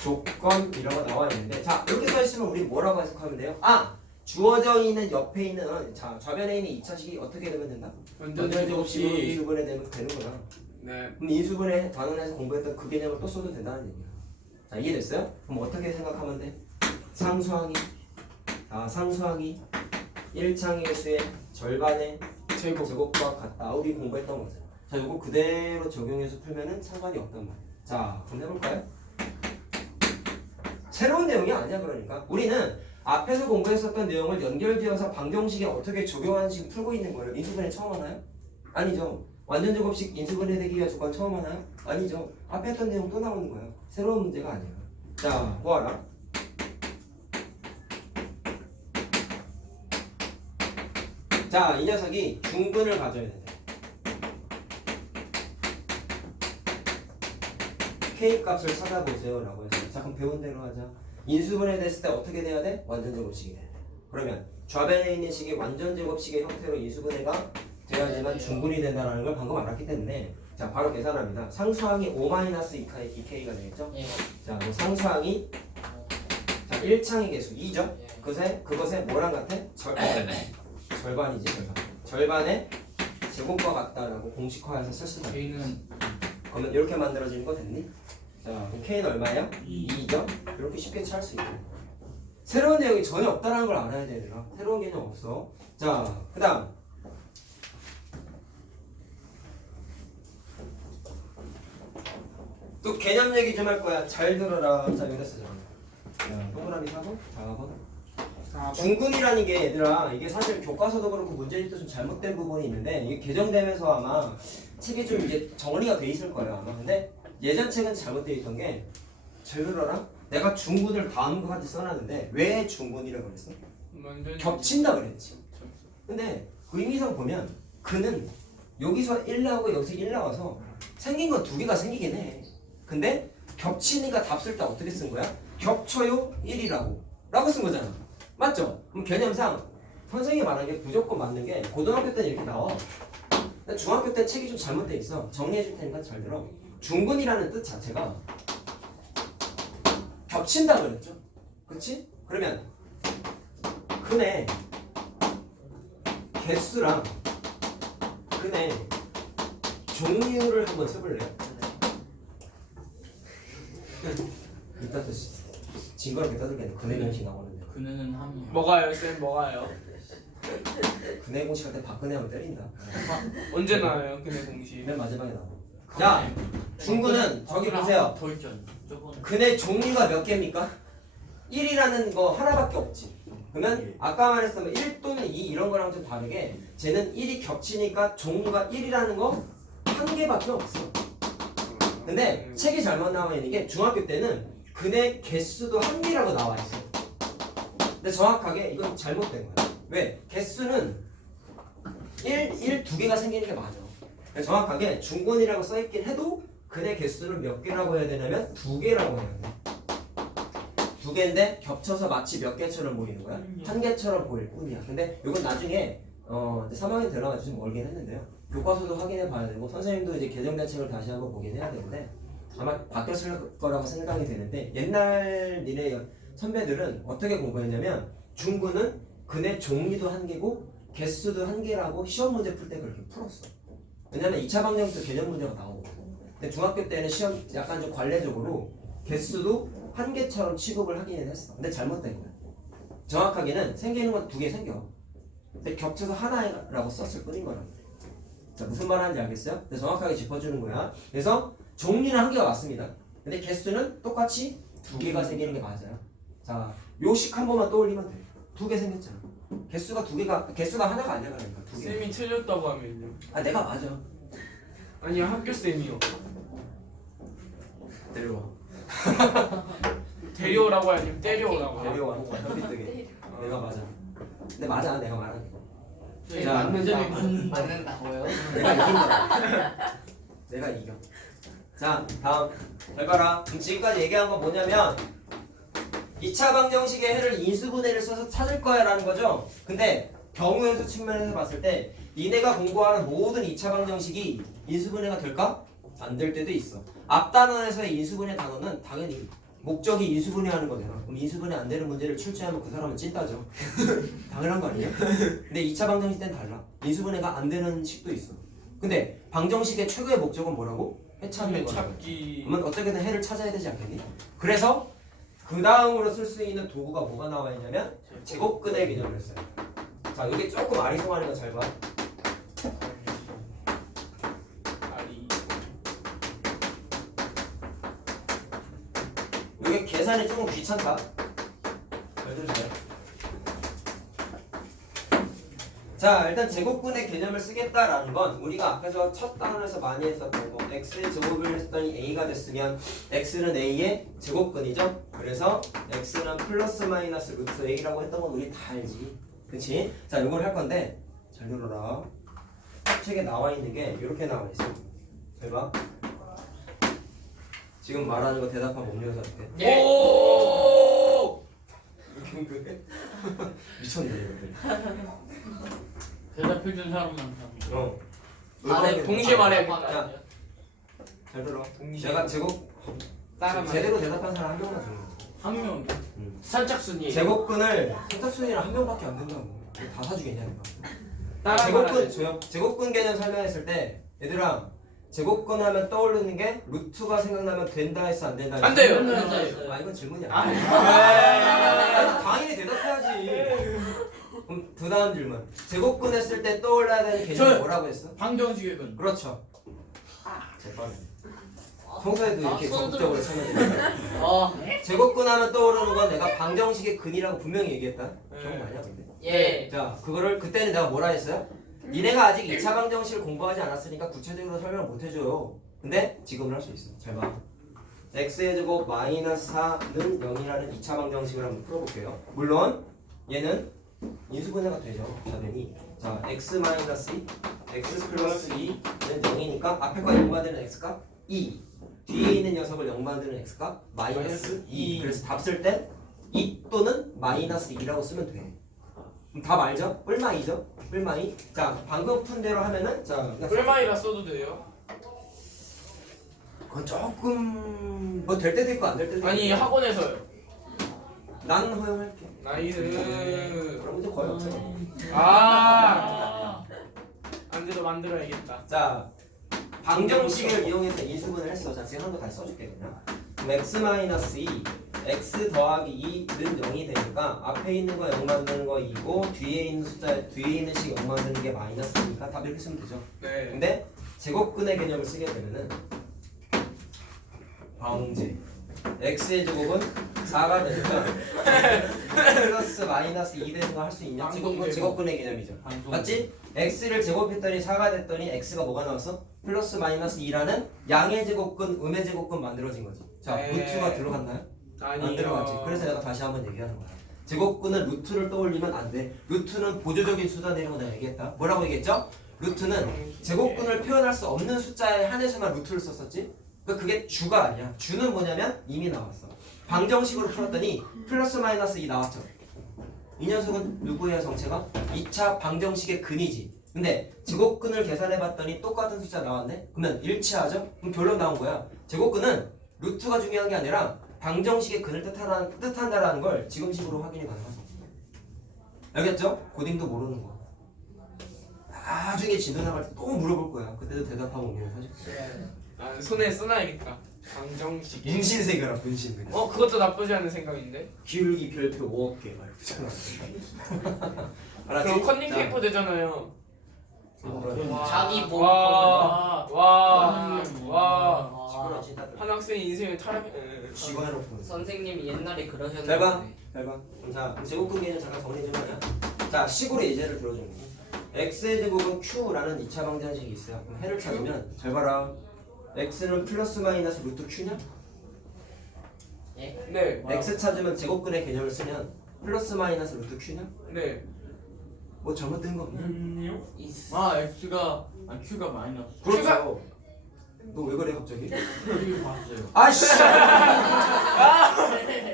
조건이라고 나와 있는데 자 이렇게 써 있으면 우리 뭐라고 해석하면 돼요? 아 주어져 있는 옆에 있는 자 좌변에 있는 2차식이 어떻게 되면 된다? 완전 제곱식으로 제곱식. 인수분해 되면 되는구나. 네. 그럼 인수분해 단원에서 공부했던 그 개념을 또 써도 된다는 얘기야. 자 이해됐어요? 그럼 어떻게 생각하면 돼? 상수항이 상수항이 1창의 수의 절반의 제곱과 같다. 우리 공부했던 거죠. 자 이거 그대로 적용해서 풀면은 상관이 없단 말이야. 자 그럼 해볼까요? 새로운 내용이 아니야. 그러니까 우리는 앞에서 공부했었던 내용을 연결지어서 방정식에 어떻게 적용하는지 풀고 있는 거예요. 인수분해 처음 하나요? 아니죠. 완전 제곱식 인수분해 되기 위한 조건 처음 하나요? 아니죠. 앞에 했던 내용 또 나오는 거예요. 새로운 문제가 아니에요. 자 보아라. 자 이 녀석이 중근을 가져야 돼. K 값을 찾아보세요 라고 했어요. 자 그럼 배운 대로 하자. 인수분해 됐을 때 어떻게 돼야 돼? 완전 제곱식이 돼야 돼. 그러면 좌변에 있는 식이 완전 제곱식의 형태로 인수분해가 돼야지만 중근이 된다는 걸 방금 알았기 때문에 자 바로 계산합니다. 상수항이 5-2K가 되겠죠? 예. 자 그럼 상수항이 자 1창의 개수 2죠? 그것에 뭐랑 같아? 절반이지 절반. 절반의 제곱과 같다라고 공식화해서 쓸 수가 있어. K는 그러면 이렇게 만들어지는 거 됐니? 자 그럼 K는 얼마야? 2죠? 이렇게 쉽게 찾을 수 있고 새로운 내용이 전혀 없다는 걸 알아야 돼 얘들아. 새로운 개념 없어. 자 그 다음 또 개념 얘기 좀 할 거야. 잘 들어라. 자 여기다 쓰자. 자 동그라미 4번 4번 중근이라는 게 얘들아 이게 사실 교과서도 그렇고 문제집도 좀 잘못된 부분이 있는데 이게 개정되면서 아마 책이 좀 이제 정리가 돼 있을 거예요 아마. 근데 예전 책은 잘못되어 있던 게 잘 들어라. 내가 중근을 다음과 같이 써놨는데 왜 중근이라고 그랬어? 겹친다 그랬지. 근데 그 의미상 보면 그는 여기서 1 나오고 여기서 1 나와서 생긴 건 두 개가 생기긴 해. 근데 겹치니까 답 쓸 때 어떻게 쓴 거야? 겹쳐요 1이라고 라고 쓴 거잖아. 맞죠? 그럼 개념상 선생님이 말한 게 무조건 맞는 게 고등학교 때는 이렇게 나와. 근데 중학교 때 책이 좀 잘못돼 있어. 정리해 줄 테니까 잘 들어. 중근이라는 뜻 자체가 겹친다 그랬죠. 그렇지? 그러면 근의 개수랑 근의 종류를 한번 써볼래요? 이따 또 증거를 갖다 들게 근의 공식 나오는데 그는 함이 뭐가요 쌤 뭐가요? 근의 공식 할 때 박근혜 하면 때린다. 언제 나와요 근의 공식? 맨 마지막에 나와. 자 중근은 저기 보세요. 덜전 저거는 근의 종류가 몇 개입니까? 1이라는 거 하나밖에 없지. 그러면 아까 말했던 1 또는 2 이런 거랑 좀 다르게 쟤는 1이 겹치니까 종류가 1이라는 거 한 개밖에 없어. 근데 책이 잘못 나와 있는 게 중학교 때는 근의 개수도 한 개라고 나와 있어. 근데 정확하게 이건 잘못된 거야. 왜? 개수는 1 두 개가 생기는 게 맞아. 정확하게 중근이라고 써있긴 해도 근의 개수를 몇 개라고 해야 되냐면 2개라고 해야 돼. 2개인데 겹쳐서 마치 몇 개처럼 보이는 거야? 한 개처럼 보일 뿐이야. 근데 이건 나중에 3학년 들어가서 좀 멀긴 했는데요. 교과서도 확인해 봐야 되고 선생님도 이제 개정된 책을 다시 한번 보긴 해야 되는데 아마 바뀌었을 거라고 생각이 되는데 옛날 니네 선배들은 어떻게 공부했냐면 중근은 근의 종류도 한 개고 개수도 한 개라고 시험 문제 풀 때 그렇게 풀었어. 왜냐면 2차 방정식도 개념 문제가 나오거든. 근데 중학교 때는 시험 약간 좀 관례적으로 개수도 한 개처럼 취급을 하기는 했어. 근데 잘못된 거야. 정확하게는 생기는 건 2개 생겨. 근데 겹쳐서 하나라고 썼을 뿐인 거야. 자 무슨 말 하는지 알겠어요? 근데 정확하게 짚어주는 거야. 그래서 종류는 한 개가 맞습니다. 근데 개수는 똑같이 2개가 생기는 게 맞아요. 자 요식 한 번만 떠올리면 돼. 2개 생겼잖아. 개수가 하나가 아니야. 그러니까 2개. 쌤이 틀렸다고 하면요? 아 내가 맞아. 아니요 학교 쌤이요. 데려와. 데려오라고 아니면 때려오라고. 데려와. 현비뜨게. 내가 맞아. 근데 맞아. 내가 말한 게. 네, 자, 맞는다고요? 내가 이긴 거야. 내가 이겨. 자 다음 잘 봐라. 그럼 지금까지 얘기한 건 뭐냐면 2차 방정식의 해를 인수분해를 써서 찾을 거야 라는 거죠. 근데 경우의 수 측면에서 봤을 때 니네가 공부하는 모든 2차 방정식이 인수분해가 될까? 안 될 때도 있어. 앞 단원에서의 인수분해 단원은 당연히 목적이 인수분해하는 거잖아. 그럼 인수분해 안 되는 문제를 출제하면 그 사람은 찐따죠. 당연한 거 아니야? 근데 2차 방정식 때는 달라. 인수분해가 안 되는 식도 있어. 근데 방정식의 최고의 목적은 뭐라고? 해 찾는 거라고. 찾기. 그러면 어떻게든 해를 찾아야 되지 않겠니? 그래서 그 다음으로 쓸 수 있는 도구가 뭐가 나와 있냐면 제곱근의 개념을 써요. 자, 이게 조금 아리송하는 거 잘 봐. 아리. 이게 계산이 조금 귀찮다. 잘 들으세요. 자, 일단 제곱근의 개념을 쓰겠다라는 건 우리가 앞에서 첫 단원에서 많이 했었던 거 x의 제곱을 했더니 a가 됐으면 x는 a의 제곱근이죠. 그래서 x는 플러스 마이너스 루트 a라고 했던 건 우리 다 알지. 그치? 자, 이걸 할 건데 잘 들어라. 책에 나와 있는 게 이렇게 나와 있어. 잘 봐. 지금 말하는 거 대답하면 음료수한테 예. 오. 이렇게 그래? 미쳤네 이것들. 대답해준 사람만 다. 어. 네, 동시에 말해야겠다. 맞아요. 잘 들어. 동시에. 내가 제곱 따라 제대로 대답한 사람 한 명만 주는 거야. 한 명. 선착순이에요. 제곱근을 선착순이랑 한 명밖에 안 된다고. 다 사주겠냐 내가. 따라 제곱근 제곱근 개념 설명했을 때 얘들아 제곱근 하면 떠오르는 게 루트가 생각나면 된다 했어 안 된다 했어? 안 돼요. 아 이건 질문이야. 아, 아니, 당연히 대답해야지. 그럼 그 다음 질문. 제곱근 했을 때 떠올라야 되는 개념이 저요. 뭐라고 했어? 방정식의 근. 그렇죠. 제발. 평소에도 이렇게 손 적극적으로 참여해. 어. 제곱근 하면 떠오르는 건 내가 방정식의 근이라고 분명히 얘기했다. 기억나냐 근데? 예. 자, 그거를 그때는 내가 뭐라 했어요? 니네가 아직 2차 방정식을 공부하지 않았으니까 구체적으로 설명을 못 해줘요. 근데 지금은 할 수 있어. 잘 봐. x의 제곱 마이너스 4는 0이라는 2차 방정식을 한번 풀어볼게요. 물론 얘는 인수분해가 되죠. 당연히. 자, x 마이너스 2, x 플러스 2는 0이니까 앞에 거 0 만드는 x값 2. 뒤에 있는 녀석을 0 만드는 x값 마이너스 2. 그래서 답 쓸 땐 2 또는 마이너스 2라고 쓰면 돼. 그럼 답 알죠? 뿔마이죠? 뿔마이. 자, 방금 푼 대로 하면은 자, 뿔마이라 써도 돼요? 그건 조금 뭐 될 때도 있고 안 될 때도 있고. 아니 학원에서요. 나는 허용할게. 나이스. 그럼 문제 거의 없어. 아. 안 돼도 만들어야겠다. 자, 방정식을 이용해서 인수분해를 했어. 자, 지금 한 거 다시 써줄게 그냥. 그럼 x 마이너스 2, x 더하기 2는 0이 되니까 앞에 있는 거 0 만드는 거 2고 뒤에 있는 숫자 뒤에 있는 식 0 만드는 게 마이너스니까 답 이렇게 쓰면 되죠. 네. 근데 제곱근의 개념을 쓰게 되면은 방제 x의 제곱은 4가 되니까 플러스 마이너스 2 되는 거 할 수 있냐? 제곱근의 개념이죠. 맞지? x를 제곱했더니 4가 됐더니 x가 뭐가 나왔어? 플러스 마이너스 2라는 양의 제곱근, 음의 제곱근 만들어진 거지. 자, 네. 루트가 들어갔나요? 아니요. 안 들어갔지. 그래서 내가 다시 한번 얘기하는 거야. 제곱근은 루트를 떠올리면 안 돼. 루트는 보조적인 수단이라고 내가 얘기했다. 뭐라고 얘기했죠? 루트는 제곱근을 표현할 수 없는 숫자에 한해서만 루트를 썼었지? 그러니까 그게 주가 아니야. 주는 뭐냐면 이미 나왔어. 방정식으로 풀었더니 플러스 마이너스 2 나왔죠. 이 녀석은 누구예요 성체가? 2차 방정식의 근이지. 근데 제곱근을 계산해봤더니 똑같은 숫자 나왔네? 그러면 일치하죠? 그럼 결론 나온 거야. 제곱근은 루트가 중요한 게 아니라 방정식의 근을 뜻한다라는 걸 지금식으로 확인이 가능하죠. 알겠죠? 고딩도 모르는 거. 나중에 진도 나갈 때 또 물어볼 거야. 그때도 대답하고 오면 사실. 아, 손에 써놔야겠다. 방정식. 분신세계라 분신 그냥. 그것도 나쁘지 않은 생각인데. 기울기 별표 5억 개 말이잖아. 그럼 컨닝 페이퍼 되잖아요. 자기 몸. 와. 시끄러워 진짜. 한 학생의 인생을 타락. 직원해놓고. 선생님이 옛날에 그러셨는데. 잘 봐. 잘 봐. 자, 제곱근 개념 잠깐 정리 좀 하자. 자, 식으로 예제를 들어주는 거. x의 제곱은 q라는 2차 방정식이 있어요. 그럼 해를 찾으면 잘 봐라. x는 플러스 마이너스 루트 q냐? 예? 네. x 찾으면 제곱근의 개념을 쓰면 플러스 마이너스 루트 q냐? 네. 너 왜 그래 갑자기? 이거 봤어요. 아씨.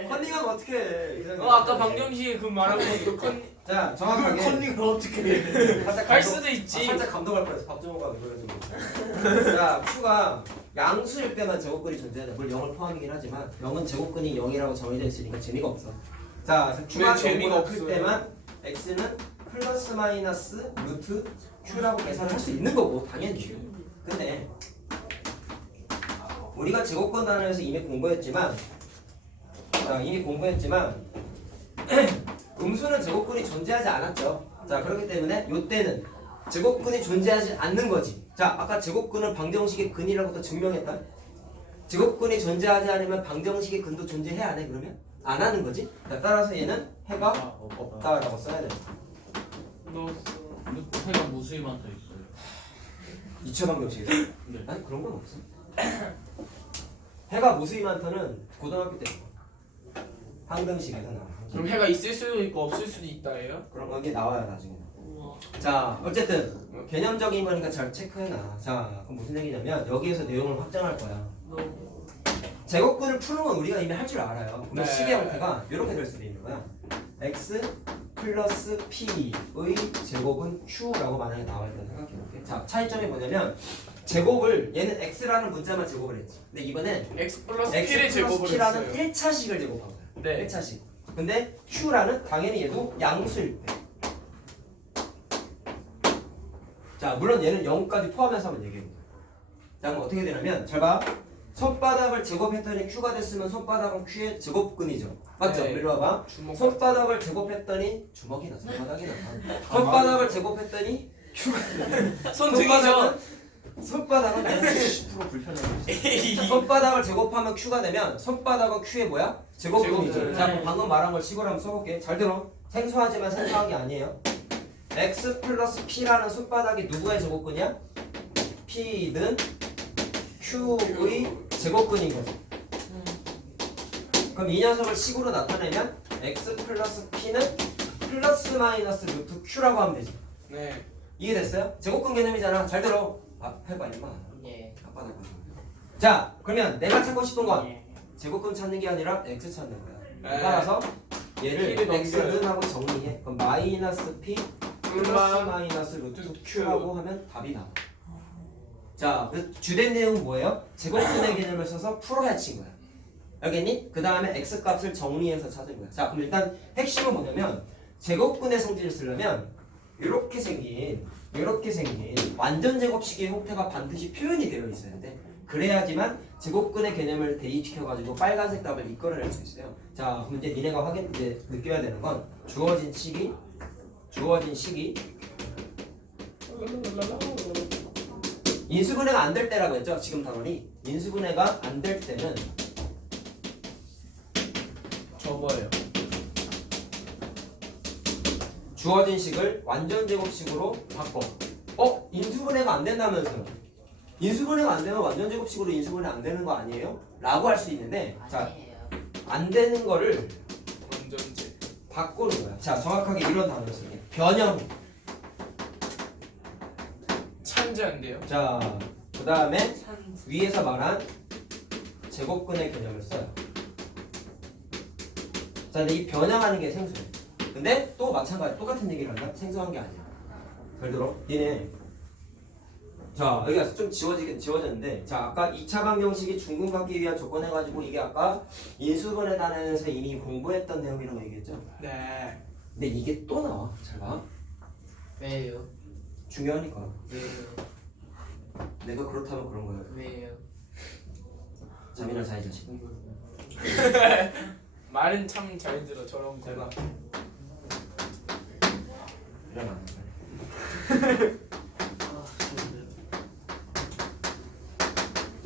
컨닝하면 어떡해. 아까 방정식에 그 말한 거 컨. 자 정확하게. 컨닝을 어떻게 해? 살짝 할 감동- 수도 있지. 살짝 감동할 뻔했어. 밥 좀 먹어 그래가지고. 자 Q가 양수일 때만 제곱근이 존재한다. 물론 0을 포함이긴 하지만 0은 제곱근이 0이라고 정해져 있으니까 재미가 없어. 자 그래서 Q가 왜 재미가 0보다 클 없어요? 때만 X는 플러스 마이너스 루트 Q라고 계산을 할 수 있는 거고 당연히. 근데 우리가 제곱권 단원에서 이미 공부했지만 음수는 제곱근이 존재하지 않았죠. 자 그렇기 때문에 이때는 제곱근이 존재하지 않는 거지. 자 아까 제곱근을 방정식의 근이라고도 증명했다. 제곱근이 존재하지 않으면 방정식의 근도 존재해야 안 해? 그러면? 안 하는 거지. 자, 따라서 얘는 해가 없다라고 써야 돼. 해가 무수히 많다 있어요. 2차 방정식에서? 네. 아니 그런 건 없어. 해가 무수히 많다는 고등학교 때 항등식에서 나와. 그럼 해가 있을 수도 있고 없을 수도 있다예요? 그런 게 나와요 나중에. 자 어쨌든 개념적인 거니까 잘 체크해놔. 자 그럼 무슨 얘기냐면 여기에서 내용을 확장할 거야. 제곱근을 푸는 건 우리가 이미 할 줄 알아요. 그러면 네. 식의 형태가 이렇게 될 수도 있는 거야. x 플러스 p의 제곱은 q라고 만약에 나올 때 생각해볼게. 자 차이점이 뭐냐면 제곱을 얘는 x라는 문자만 제곱을 했지. 근데 이번엔 x 플러스 x p를 플러스 제곱을 p라는 했어요. 1차식을 제곱한 거야. 네. 1차식. 근데 q라는 당연히 얘도 양수일 때. 자 물론 얘는 0까지 포함해서 한번 얘기해볼게. 자 그럼 어떻게 되냐면 잘 봐. 손바닥을 제곱했더니 q가 됐으면 손바닥은 q의 제곱근이죠. 맞죠? 네. 이리 와봐. 주먹. 손바닥을 제곱했더니 주먹이나 손바닥이나 손바닥을 제곱했더니 손등이죠. 손바닥은 90% 불편하지. 손바닥을 제곱하면 q가 되면 손바닥은 q의 뭐야? 제곱근이죠. 제곱근. 자 그럼 방금 말한 걸 식으로 한번 써볼게. 잘 들어. 생소하지만 생소한 게 아니에요. x 플러스 p라는 손바닥이 누구의 제곱근이야? p는 q의 제곱근인 거지. 그럼 이 녀석을 식으로 나타내면 x 플러스 p는 플러스 마이너스 루트 q라고 하면 되지. 네. 이해됐어요? 제곱근 개념이잖아. 잘 들어. 해봐 임마. 예. 아빠 나 자 그러면 내가 찾고 싶은 건 제곱근 찾는 게 아니라 x 찾는 거야. 네. 따라서 얘를 P를 x는 하고 정리해. 그럼 마이너스 p 플러스 마이너스 루트 Q. q라고 하면 답이 나와. 자, 그래서 주된 내용은 뭐예요? 제곱근의 개념을 써서 풀어야 친 거야. 알겠니? 그 다음에 x 값을 정리해서 찾은 거야. 자, 그럼 일단 핵심은 뭐냐면 제곱근의 성질을 쓰려면 이렇게 생긴 완전 제곱식의 형태가 반드시 표현이 되어 있어야 돼. 그래야지만 제곱근의 개념을 대입시켜가지고 빨간색 답을 이끌어낼 수 있어요. 자, 그럼 이제 니네가 이제 느껴야 되는 건 주어진 식이 인수분해가 안 될 때라고 했죠. 지금 단원이 인수분해가 안 될 때는 접어요. 주어진 식을 완전 제곱식으로 바꿔. 인수분해가 안 된다면서요. 인수분해가 안 되면 완전 제곱식으로 인수분해 안 되는 거 아니에요? 라고 할 수 있는데 자, 아니에요. 안 되는 거를 완전제. 바꾸는 거야. 자, 정확하게 이런 단어를 쓸게. 변형. 찬지한데요. 자, 그 다음에 위에서 말한 제곱근의 개념을 써요. 자, 근데 이 변형하는 게 생소해. 근데 또 마찬가지 똑같은 얘기를 한다? 생소한 게 아니야. 잘 들어. 얘네. 자, 여기가 좀 지워졌는데, 자, 아까 2차 방정식이 중근받기 위한 조건 해가지고 이게 아까 인수분해 단원에서 이미 공부했던 내용이라고 얘기했죠. 네. 근데 이게 또 나와. 잘 봐. 왜요? 중요하니까. 왜요? 내가 그렇다면 그런 거야. 왜요? 잠이나 자, 이 자식. 말은 참 잘 들어 저런 거. 대박. 이러면 안 돼.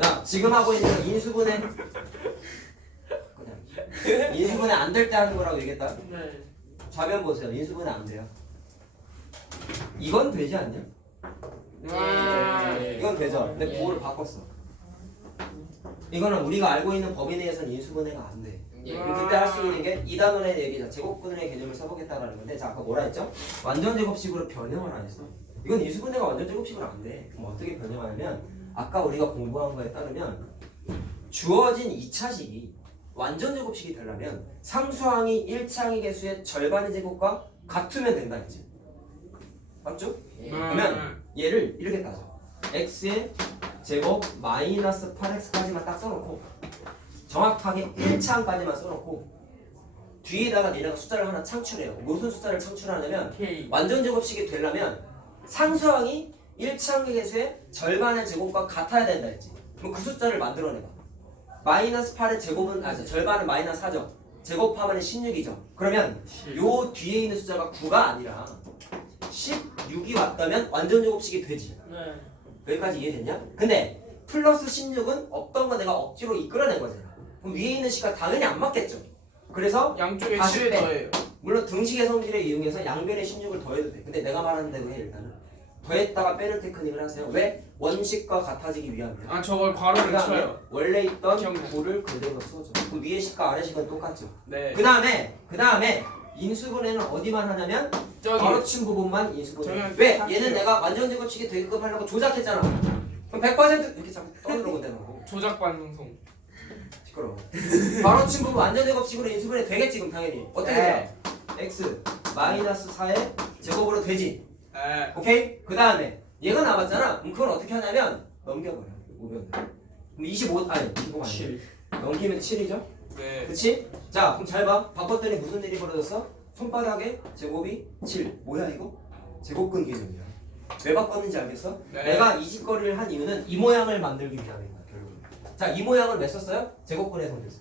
자, 지금 하고 있는 건 인수분해. 그냥 인수분해 안 될 때 하는 거라고 얘기했다. 네. 좌변 보세요. 인수분해 안 돼요. 이건 되지 않냐? 네. 이건 되죠. 근데 예. 보호를 바꿨어. 이거는 우리가 알고 있는 범위 내에서는 인수분해가 안 돼. 예. 그럼 그때 할 수 있는 게 2단원의 얘기자. 제곱근의 개념을 써보겠다라는 건데, 자, 아까 뭐라 했죠? 완전 제곱식으로 변형을 안 했어. 이건 인수분해가 완전 제곱식으로 안 돼. 그럼 어떻게 변형하냐면 아까 우리가 공부한 거에 따르면 주어진 2차식이 완전 제곱식이 되려면 상수항이 1차항의 개수의 절반의 제곱과 같으면 된다 했지. 맞죠? 그러면 얘를 이렇게 따져. x의 제곱 마이너스 8x까지만 딱 써놓고 정확하게 1차항까지만 써놓고 뒤에다가 니네가 숫자를 하나 창출해요. 무슨 숫자를 창출하냐면 K. 완전 제곱식이 되려면 상수항이 1차항의 개수의 절반의 제곱과 같아야 된다 했지. 그럼 그 숫자를 만들어내봐. 마이너스 8의 제곱은 절반은 마이너스 4죠. 제곱하면 16이죠. 그러면 요 뒤에 있는 숫자가 9가 아니라 16이 왔다면 완전 제곱식이 되지. 네. 여기까지 이해됐냐? 근데 플러스 16은 없던 거 내가 억지로 이끌어낸 거잖아. 그럼 위에 있는 식과 당연히 안 맞겠죠. 그래서 양쪽에 다시 7에 빼. 더해요. 물론 등식의 성질을 이용해서 양변에 16을 더해도 돼. 근데 내가 말하는 대로 해 일단은. 더했다가 빼는 테크닉을 하세요. 왜? 원식과 같아지기 위함이야. 아 저걸 괄호를 그 다음에 쳐요. 원래 있던 기억나. 9를 그대로 써줘. 그럼 위에 식과 아래 식은 똑같죠. 네. 그 다음에 인수분해는 어디만 하냐면 저기 가로친 부분만 인수분해. 저기 왜? 다 얘는 해요. 내가 완전 제곱식이 되게끔 하려고 조작했잖아. 그럼 100% 이렇게 자꾸 떠들어오면 되는 거고. 조작 반응송. 시끄러워. 가로친 부분 완전 제곱식으로 인수분해 되겠지 그럼 당연히. 어떻게 돼요? x 마이너스 4의 제곱으로 되지. 네. 오케이? 그 다음에 얘가 남았잖아. 그럼 그걸 어떻게 하냐면 넘겨버려. 5면 돼. 그럼 25 아니 25 아니. 7. 넘기면 7이죠? 네. 그치? 자 그럼 잘 봐. 바꿨더니 무슨 일이 벌어졌어? 손바닥에 제곱이 7. 뭐야 이거? 제곱근 개념이야. 왜 바꿨는지 알겠어? 네. 내가 이 짓거리를 한 이유는 이 모양을 만들기 위함이야 결국. 자 이 모양을 왜 썼어요? 제곱근의 성질을.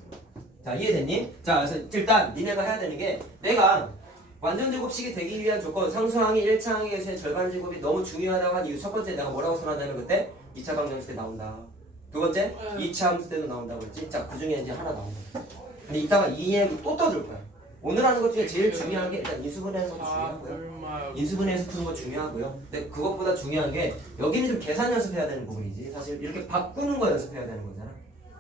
자 이해됐니? 자 그래서 일단 니네가 해야 되는 게 내가 완전 제곱식이 되기 위한 조건 상수항이 1차항의 개수의 절반 제곱이 너무 중요하다고 한 이유 첫 번째 내가 뭐라고 써놨냐면 그때 2차 방정식 때 나온다. 두 번째 2차 함수 때도 나온다고 했지. 자 그중에 이제 하나 나온다. 근데 이따가 이 얘기 또 떠들 거야. 오늘 하는 것 중에 제일 중요한 게 일단 인수분해하는 것도 중요하고요. 얼마? 인수분해해서 푸는 거 중요하고요. 근데 그것보다 중요한 게 여기는 좀 계산 연습해야 되는 부분이지. 사실 이렇게 바꾸는 거 연습해야 되는 거잖아.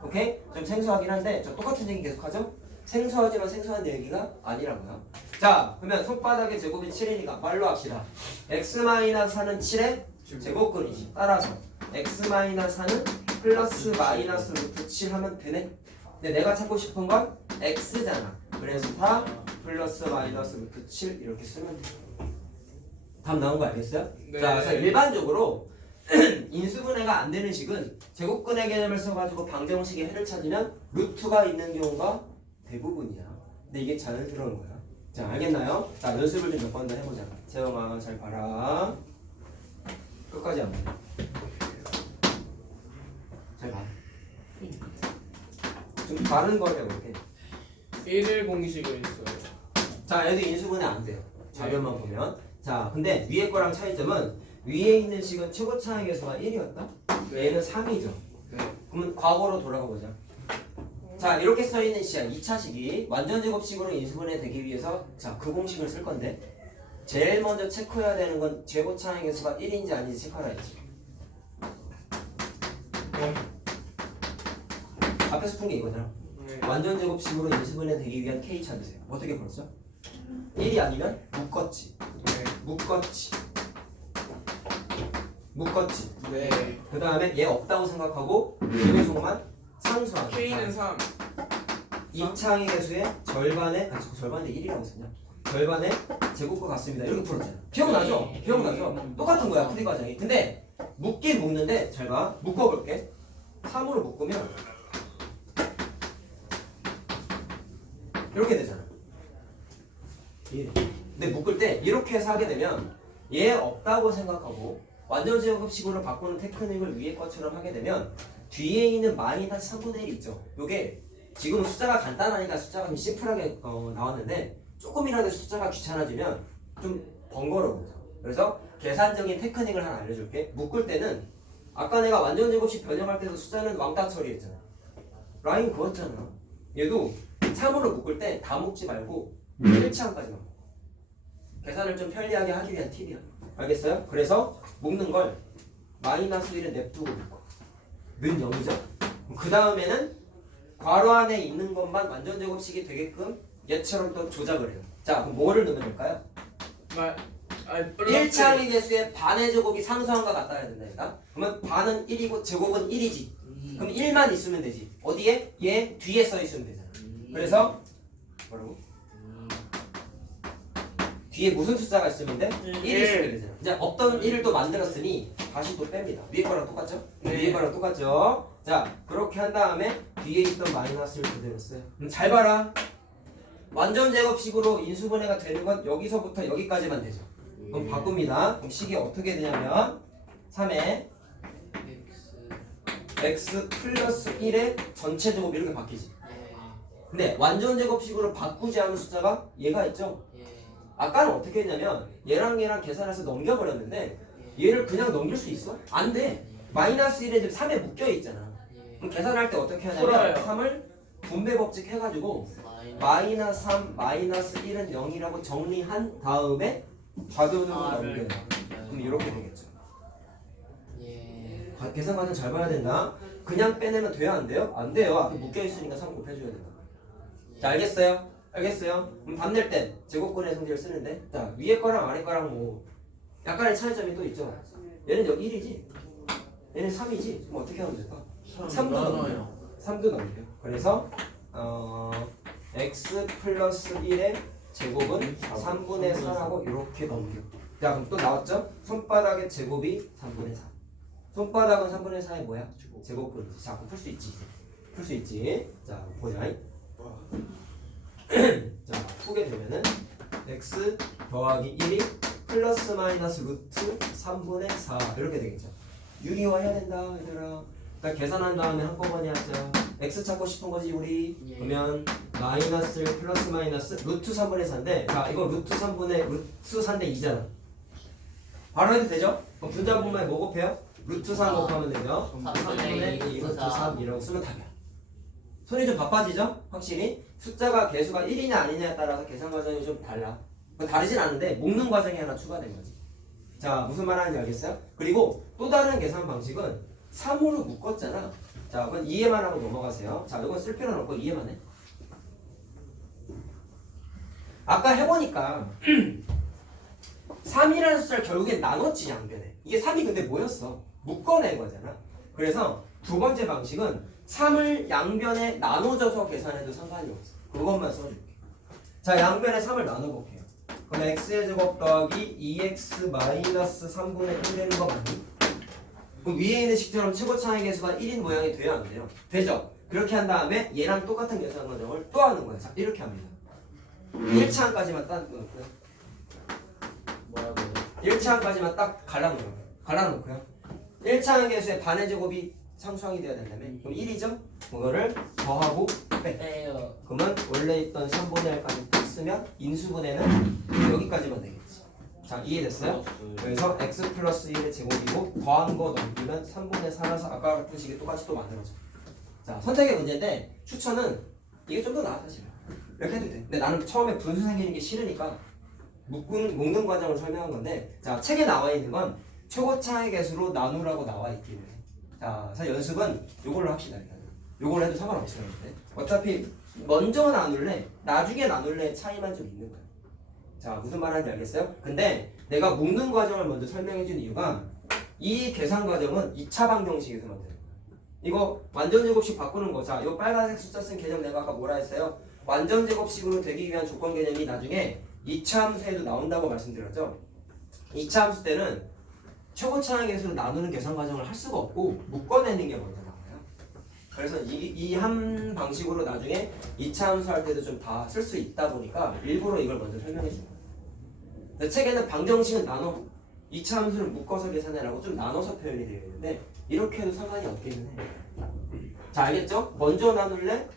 오케이? 좀 생소하긴 한데 저 똑같은 얘기 계속하죠? 생소하지만 생소한 얘기가 아니라고요. 자 그러면 손바닥의 제곱이 7이니까 말로 합시다. x-4는 7의 제곱근이지. 따라서 x-4는 플러스 마이너스 루트 7 하면 되네. 근데 내가 찾고 싶은 건 x잖아. 그래서 4 플러스 마이너스 루트 7 이렇게 쓰면 돼. 답 나온 거 알겠어요? 네. 자 그래서 일반적으로 인수분해가 안 되는 식은 제곱근의 개념을 써가지고 방정식의 해를 찾으면 루트가 있는 경우가 대부분이야. 근데 이게 자연스러운 거야. 자 알겠나요? 자 연습을 좀 몇 번 더 해보자. 재영아 잘 봐라. 끝까지 안 봐. 잘 봐. 좀 다른 걸 해볼게. 1일 공식을 있어요. 자 얘도 인수분해 안 돼요. 좌변만 보면. 자 근데 위에 거랑 차이점은 위에 있는 식은 최고 차항의 개수가 1이었다. 얘는 3이죠. 네. 그러면 과거로 돌아가 보자. 자 이렇게 써있는 시야 2차식이 완전 제곱식으로 인수분해 되기 위해서 자 그 공식을 쓸 건데 제일 먼저 체크해야 되는 건 최고차항의 개수가 1인지 아닌지 체크하라 했지. 앞에서 푼 게 이거잖아. 네. 완전 제곱식으로 인수분해 되기 위한 K 찾으세요. 어떻게 풀었어? 1이 아니면 묶었지. 네. 묶었지. 네. 그 다음에 얘 없다고 생각하고 개수만 상수하기. K는 3. 2차항의 개수의 절반의 절반인데 1이라고 썼냐? 절반의 제곱과 같습니다. 이렇게 풀었잖아. 기억나죠? 기억나죠? 똑같은 거야 풀이 과정이. 근데 묶긴 묶는데 잘 봐. 묶어볼게. 3으로 묶으면 이렇게 되잖아. 근데 묶을 때 이렇게 해서 하게 되면 얘 없다고 생각하고 완전 제곱식으로 바꾸는 테크닉을 위에 것처럼 하게 되면 뒤에 있는 마이너스 3분의 1 있죠. 요게 지금 숫자가 간단하니까 숫자가 좀 심플하게 나왔는데 조금이라도 숫자가 귀찮아지면 좀 번거로워져. 그래서 계산적인 테크닉을 하나 알려줄게. 묶을 때는 아까 내가 완전 제곱식 변형할 때도 숫자는 왕따 처리했잖아. 라인 그었잖아. 얘도 3으로 묶을 때 다 묶지 말고 1차항까지만 묶어. 계산을 좀 편리하게 하기 위한 팁이야. 알겠어요? 그래서 묶는 걸 마이너스 1은 냅두고 묶어. 는 0이죠? 그 다음에는 괄호 안에 있는 것만 완전 제곱식이 되게끔 얘처럼 또 조작을 해요. 자, 그럼 뭐를 넣으면 될까요? 1차항의 개수의 반의 제곱이 상수항과 같아야 된다니까. 그러면 반은 1이고 제곱은 1이지. 그럼 1만 있으면 되지. 어디에? 얘 뒤에 써 있으면 되잖아. 그래서 뭐라고? 뒤에 무슨 숫자가 있으면 돼? 1이 있으면 되잖아. 이제 없던 1을 또 만들었으니 다시 또 뺍니다. 위에 거랑 똑같죠? 위에 거랑 똑같죠? 자, 그렇게 한 다음에 뒤에 있던 마이너스를 그대로 써요. 그럼 잘 봐라. 완전 제곱식으로 인수분해가 되는 건 여기서부터 여기까지만 되죠. 그럼 바꿉니다. 그럼 식이 어떻게 되냐면 3에 x 플러스 1의 전체 제곱 이렇게 바뀌지. 근데 완전 제곱식으로 바꾸지 않은 숫자가 얘가 있죠. 아까는 어떻게 했냐면 얘랑 계산해서 넘겨버렸는데 얘를 그냥 넘길 수 있어? 안 돼. 마이너스 1에 지금 3에 묶여 있잖아. 그럼 계산할 때 어떻게 하냐면 풀어요. 3을 분배 법칙 해가지고 마이너스 3, 마이너스 1은 0이라고 정리한 다음에 좌변으로 넘겨요. 그럼 이렇게 되겠죠. 계산 과정 잘 봐야 된다. 그냥 빼내면 돼요? 안 돼요? 안 돼요. 앞에 묶여있으니까 3 곱해줘야 된다. 자, 알겠어요? 알겠어요? 그럼 답 낼 땐 제곱근의 성질을 쓰는데, 자, 위에 거랑 아래 거랑 뭐 약간의 차이점이 또 있죠. 얘는 여기 1이지, 얘는 3이지. 그럼 어떻게 하면 될까? 3도 넘겨요. 3도 넘겨요. 그래서 x 플러스 1의 제곱은 3분의 4라고 이렇게 넘겨. 자, 그럼 또 나왔죠? 손바닥의 제곱이 3분의 4. 손바닥은 3분의 4의 뭐야? 제곱근이지. 자, 그럼 풀 수 있지. 풀 수 있지. 자, 보자. 자, 푸게 되면은 x 더하기 1이 플러스 마이너스 루트 3분의 4 이렇게 되겠죠. 유리화해야 된다 얘들아. 그러니까 계산한 다음에 한꺼번에 하자. x 찾고 싶은 거지 우리. 그러면 마이너스 플러스 마이너스 루트 3분의 4인데, 자, 이거 루트 3분의 루트 4인데 2잖아. 바로 해도 되죠? 그럼 분자분모에 뭐 곱해요? 루트 3 곱하면 되죠. 3분의 2 루트 3이라고 쓰면 답이야. 손이 좀 바빠지죠? 확실히 숫자가 개수가 1이냐 아니냐에 따라서 계산 과정이 좀 달라. 다르진 않은데 묶는 과정이 하나 추가된 거지. 자, 무슨 말 하는지 알겠어요? 그리고 또 다른 계산 방식은 3으로 묶었잖아. 자, 그건 이해만 하고 넘어가세요. 자, 이건 쓸 필요는 없고 이해만 해. 아까 해보니까 3이라는 숫자를 결국엔 나눴지, 양변에. 이게 3이 근데 뭐였어? 묶어낸 거잖아. 그래서 두 번째 방식은 3을 양변에 나눠줘서 계산해도 상관이 없어. 그것만 써줄게. 자, 양변에 3을 나눠볼게요. 그럼 x의 제곱 더하기 2x 마이너스 3분의 1 되는 거 맞니? 그럼 위에 있는 식처럼 최고차의 개수가 1인 모양이 돼야 안 돼요? 되죠? 그렇게 한 다음에 얘랑 똑같은 계산 과정을 또 하는 거예요. 자, 이렇게 합니다. 1차항까지만 딱 넣고요. 뭐라고요? 1차항까지만 딱 갈라놓고요. 1차항 개수의 반의 제곱이 상수항이 되어야 된다면 그럼 1이죠? 그거를 더하고 빼요. 그러면 원래 있던 3분의 1까지 딱 쓰면 인수분해는 여기까지만 되겠지. 자, 이해됐어요? 그래서 x 플러스 1의 제곱이고 더한 거 넘기면 3분의 4라서 아까 같은 식이 똑같이 또 만들어져. 자, 선택의 문제인데 추천은 이게 좀 더 나아 사실. 이렇게 해도 돼. 근데 나는 처음에 분수 생기는 게 싫으니까 묶는 과정을 설명한 건데, 자, 책에 나와 있는 건 최고차의 개수로 나누라고 나와 있기는 해. 자, 그래서 연습은 요걸로 합시다. 일단 요걸로 해도 상관없어요. 근데 어차피 먼저 나눌래 나중에 나눌래 차이만 좀 있는 거야. 자, 무슨 말하는지 알겠어요? 근데 내가 묶는 과정을 먼저 설명해 준 이유가 이 계산 과정은 2차 방정식에서만 돼요. 이거 완전 제곱식 바꾸는 거. 자, 요 빨간색 숫자 쓴 개념 내가 아까 뭐라 했어요? 완전 제곱식으로 되기 위한 조건 개념이 나중에 2차 함수에도 나온다고 말씀드렸죠? 2차 함수 때는 최고차항 개수로 나누는 계산 과정을 할 수가 없고 묶어내는 게 먼저 나와요. 그래서 이 한 방식으로 나중에 2차 함수 할 때도 좀 다 쓸 수 있다 보니까 일부러 이걸 먼저 설명해 준 거예요. 책에는 방정식은 나눠 2차 함수를 묶어서 계산해라고 좀 나눠서 표현이 되어 있는데 이렇게 해도 상관이 없기는 해. 자, 알겠죠? 먼저 나눌래?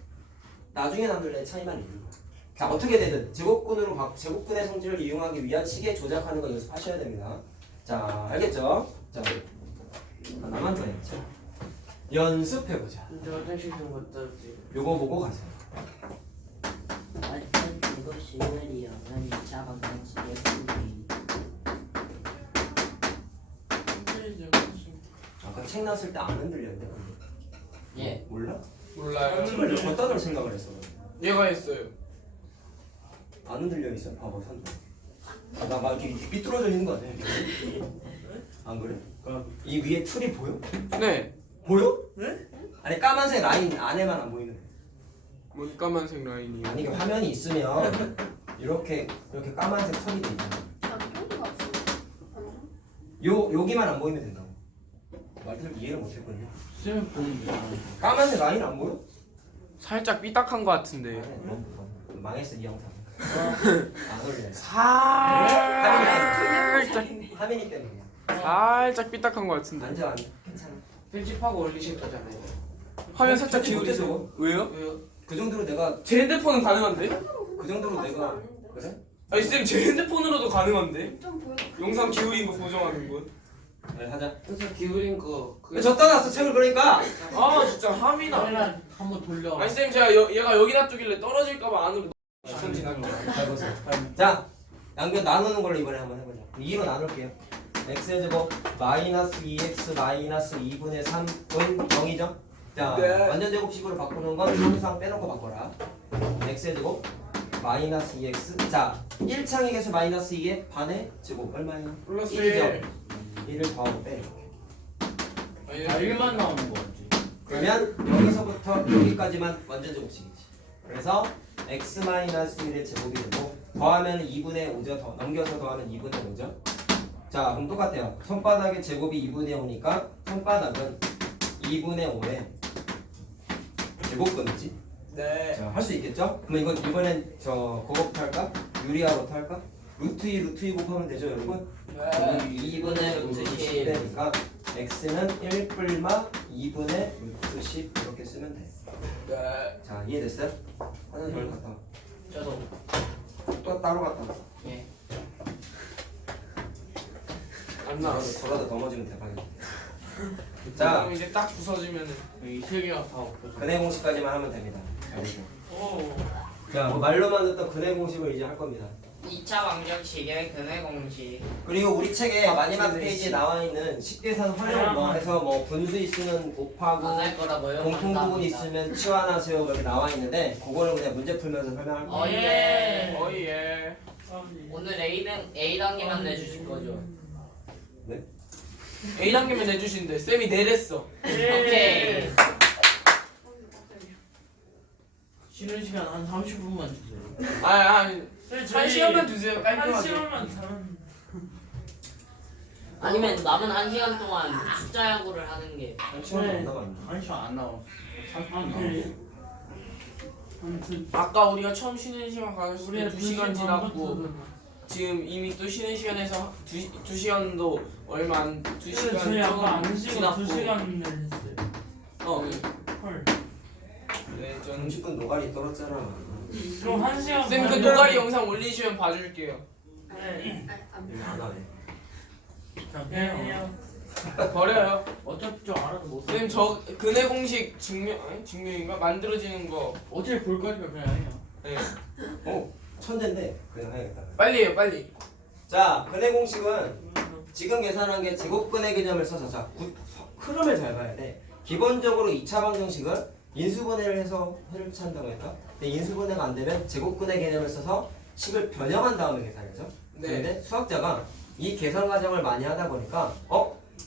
나중에 나눌래? 차이만 있는 거야. 자, 어떻게 되든 제곱근의 성질을 이용하기 위한 식에 조작하는 거 연습하셔야 됩니다. 자, 알겠죠? 자, 하나만 더 했죠. 연습해보자. 저 화장실 좀 갔다 올게요. 요거 보고 가세요. 완전 제곱식을 이용한 2차 방정식의 풀이. 아까 책 나왔을 때 안 흔들렸는데. 예. 몰라? 몰라요. 책을 줬다 줄 생각을 했어. 얘가 했어요. 안 흔들려 있어. 봐봐, 선도. 나 막 이렇게 삐뚤어져 있는 거 아니야? 안 그래? 이 위에 틀이 보여? 네. 보여? 네? 아니 까만색 라인 안에만 안 보이는. 뭔 까만색 라인이요? 아니 이게 화면이 있으면 이렇게 까만색 선이 돼 있잖아. 여기만 안 보이면 된다고. 말들 이해를 못했거든요. 쌤 보는 거 까만색 라인 안 보여? 살짝 삐딱한 것 같은데. 망했어 이 영상. 안 올려. 살짝 화면이 때문이야. 살짝 삐딱한 것 같은데. 앉아. 괜찮아. 편집하고 올리실 거잖아요. 화면 살짝 편집 기울이세요. 못해서. 왜요? 왜요? 그 정도로 내가 제 핸드폰은 가능한데? 그 정도로 내가 그래? 아니 쌤 제 핸드폰으로도 가능한데? 좀 보여. 영상 기울인 거 보정하는 거. 네, 하자. 그래서 기울인 거. 저 떠났어 책을 그러니까. 아 진짜 함이나. 카메라 한번 돌려. 아니 쌤 제가 얘가 여기 놔두길래 떨어질까봐 안으로 전진한 거. 잘 보세요. 자, 양변 나누는 걸로 이번에 한번 해보자. 2로 나눌게요. x의 제곱 마이너스 2x 마이너스 2분의 3은 0이죠? 자, 네. 완전 제곱식으로 바꾸는 건 항상 빼놓고 바꿔라. x의 제곱 마이너스 2x. 자, 1창의 개수 마이너스 2의 반의 제곱 얼마예요? 플러스 1이죠? 1을 더하고 빼. 일. 아 1만 나오는 거지. 그러면 여기서부터 여기까지만 완전 제곱식이지. 그래서 x 마이너스 1의 제곱이 되고 더하면 2분의 5죠. 더 넘겨서 더하면 2분의 5죠. 자, 그럼 똑같아요. 손바닥의 제곱이 2분의 5니까 손바닥은 2분의 5의 제곱근이지. 네. 자, 할 수 있겠죠? 그럼 이거 이번엔 그거부터 할까? 유리아부터 할까? 루트 2 루트 2 곱하면 되죠, 여러분? 네. 2분의 루트 10 되니까 x는 1뿔마 2분의 루트 10 이렇게 쓰면 돼. 네. 자, 이해됐어요? 화장실 갔다 와. 저도. 또 따로 갔다 와. 예. 안 나왔어. 걸어도 넘어지면 대박이야. 자, 자, 이제 딱 부서지면은. 이 세 개가 다 없어져. 근해 공식까지만 하면 됩니다. 오. 자, 뭐 말로만 듣던 근해 공식을 이제 할 겁니다. 2차 방정식의 근해 공식. 그리고 우리 책에 마지막 페이지에 나와 있는 식계산 활용 뭐 해서 뭐 분수 있으면 곱하고 안 할 거라고요. 공통 부분 감사합니다. 있으면 치환하세요 이렇게 나와 있는데 그거를 그냥 문제 풀면서 설명할 거예요. 예. 어예. 오늘 A 단계만 내주실 거죠? 네? A 단계면 내주신대. 쌤이 내랬어. 오케이. 쉬는 시간 한 30분만 주세요. 한 시간만 주세요. 한 깔끔하게. 시간만 자면 아니면 남은 1시간 동안 숫자 야구를 하는 게. 한 시간 안 남았는데. 한 시간 안 나왔어. 30분 오케이. 나왔어. 아까 우리가 처음 쉬는 시간 가졌을 때 우리가 2시간 지났고 지금 이미 또 쉬는 시간에서 2시간도 얼마 안 2시간 저희 아까 안 좀 쉬고 지났고 2시간을 했어요. 헐. 네, 전 30분 노가리 떨었잖아. 그럼 1시간 쌤 그 노가리 영상 올리시면 봐줄게요. 네. 이거 안 하네. 자, 네. 버려요. 어차피 좀 알아서 못 써. 쌤 저 근해 공식 증명인가 만들어지는 거. 어차피 볼 거니까 그냥 해요. 네. 천재인데 그냥 해야겠다. 빨리 해요, 빨리. 자, 근해 공식은 지금 계산한 게 제곱근해 개념을 써서 자, 흐름을 잘 봐야 돼. 기본적으로 2차 방정식은 인수분해를 해서 해를 찾는다고 했다. 근데 인수분해가 안 되면 제곱근해 개념을 써서 식을 변형한 다음에 계산했죠. 네. 그런데 수학자가 이 계산 과정을 많이 하다 보니까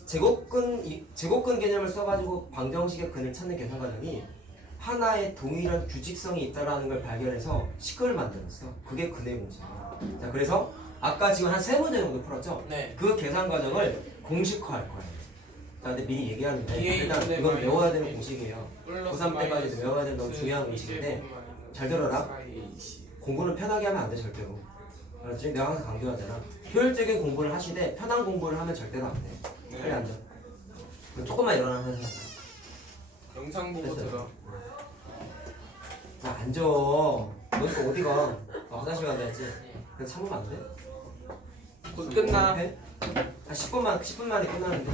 제곱근 개념을 써가지고 방정식의 근을 찾는 계산 과정이 하나의 동일한 규칙성이 있다라는 걸 발견해서 식을 만들었어. 그게 근해 공식이야. 자, 그래서 아까 지금 한 3문제 정도 풀었죠? 네. 그 계산 과정을 공식화할 거예요. 자, 근데 미리 얘기하는데 일단 네, 이건 마이너스 외워야 되는 일. 공식이에요. 플러스 고3 때까지도 마이너스 외워야 되는 너무 스 중요한 공식인데 제곱 마이너스 잘 들어라. 4AC. 공부는 편하게 하면 안 돼 절대로. 알았지? 내가 항상 강조하잖아. 효율적인 공부를 하시되 편한 공부를 하면 절대로 안 돼. 빨리 앉아. 조금만 일어나면서 영상 보고 됐어요. 들어. 자, 앉아. 너 이거 어디가? 화장실 간다 했지? 그냥 참으면 안 돼? 곧 끝나. 한 10분 만에 끝나는데.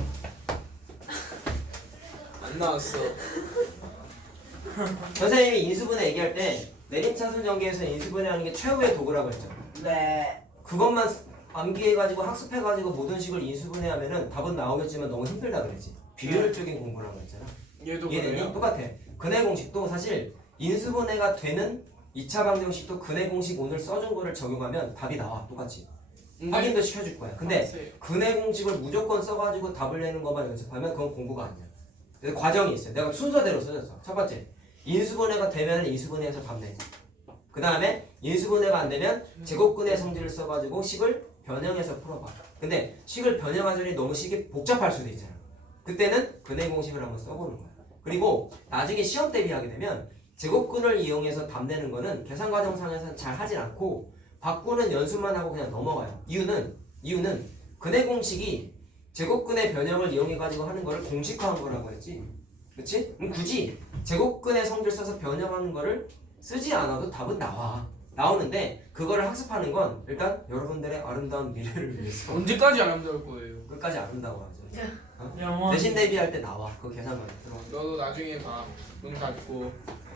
안 나왔어. 선생님이 인수분해 얘기할 때 내림차순 전개에서 인수분해하는 게 최후의 도구라고 했죠. 네. 그것만 암기해가지고 학습해가지고 모든 식을 인수분해하면은 답은 나오겠지만 너무 힘들다 그랬지. 비효율적인 공부라고 했잖아. 얘도 이해되니? 그래요? 똑같아. 근해 공식도 사실 인수분해가 되는 2차 방정식도 근해 공식 오늘 써준 거를 적용하면 답이 나와. 똑같이. 확인도 시켜줄 거야. 근데 네. 근해 공식을 무조건 써가지고 답을 내는 것만 연습하면 그건 공부가 아니야. 그래서 과정이 있어요. 내가 순서대로 써줬어. 첫 번째, 인수분해가 되면 인수분해해서 답 내고, 그 다음에 인수분해가 안 되면 제곱근해 성질을 써가지고 식을 변형해서 풀어봐. 근데 식을 변형하자니 너무 식이 복잡할 수도 있잖아. 그때는 근해 공식을 한번 써보는 거야. 그리고 나중에 시험 대비하게 되면 제곱근을 이용해서 답 내는 거는 계산 과정상에서는 잘 하진 않고 바꾸는 연습만 하고 그냥 넘어가요. 이유는 근해 공식이 제곱근의 변형을 이용해 가지고 하는 거를 공식화한 거라고 했지. 그렇지? 그럼 굳이 제곱근의 성질 써서 변형하는 거를 쓰지 않아도 답은 나오는데 그거를 학습하는 건 일단 여러분들의 아름다운 미래를 위해서 언제까지 아름다울 거예요? 끝까지 아름다워 하죠. 영원. 내신 대비할 때 나와. 그 계산 과정 들어. 너도 나중에 봐. 눈 닫고.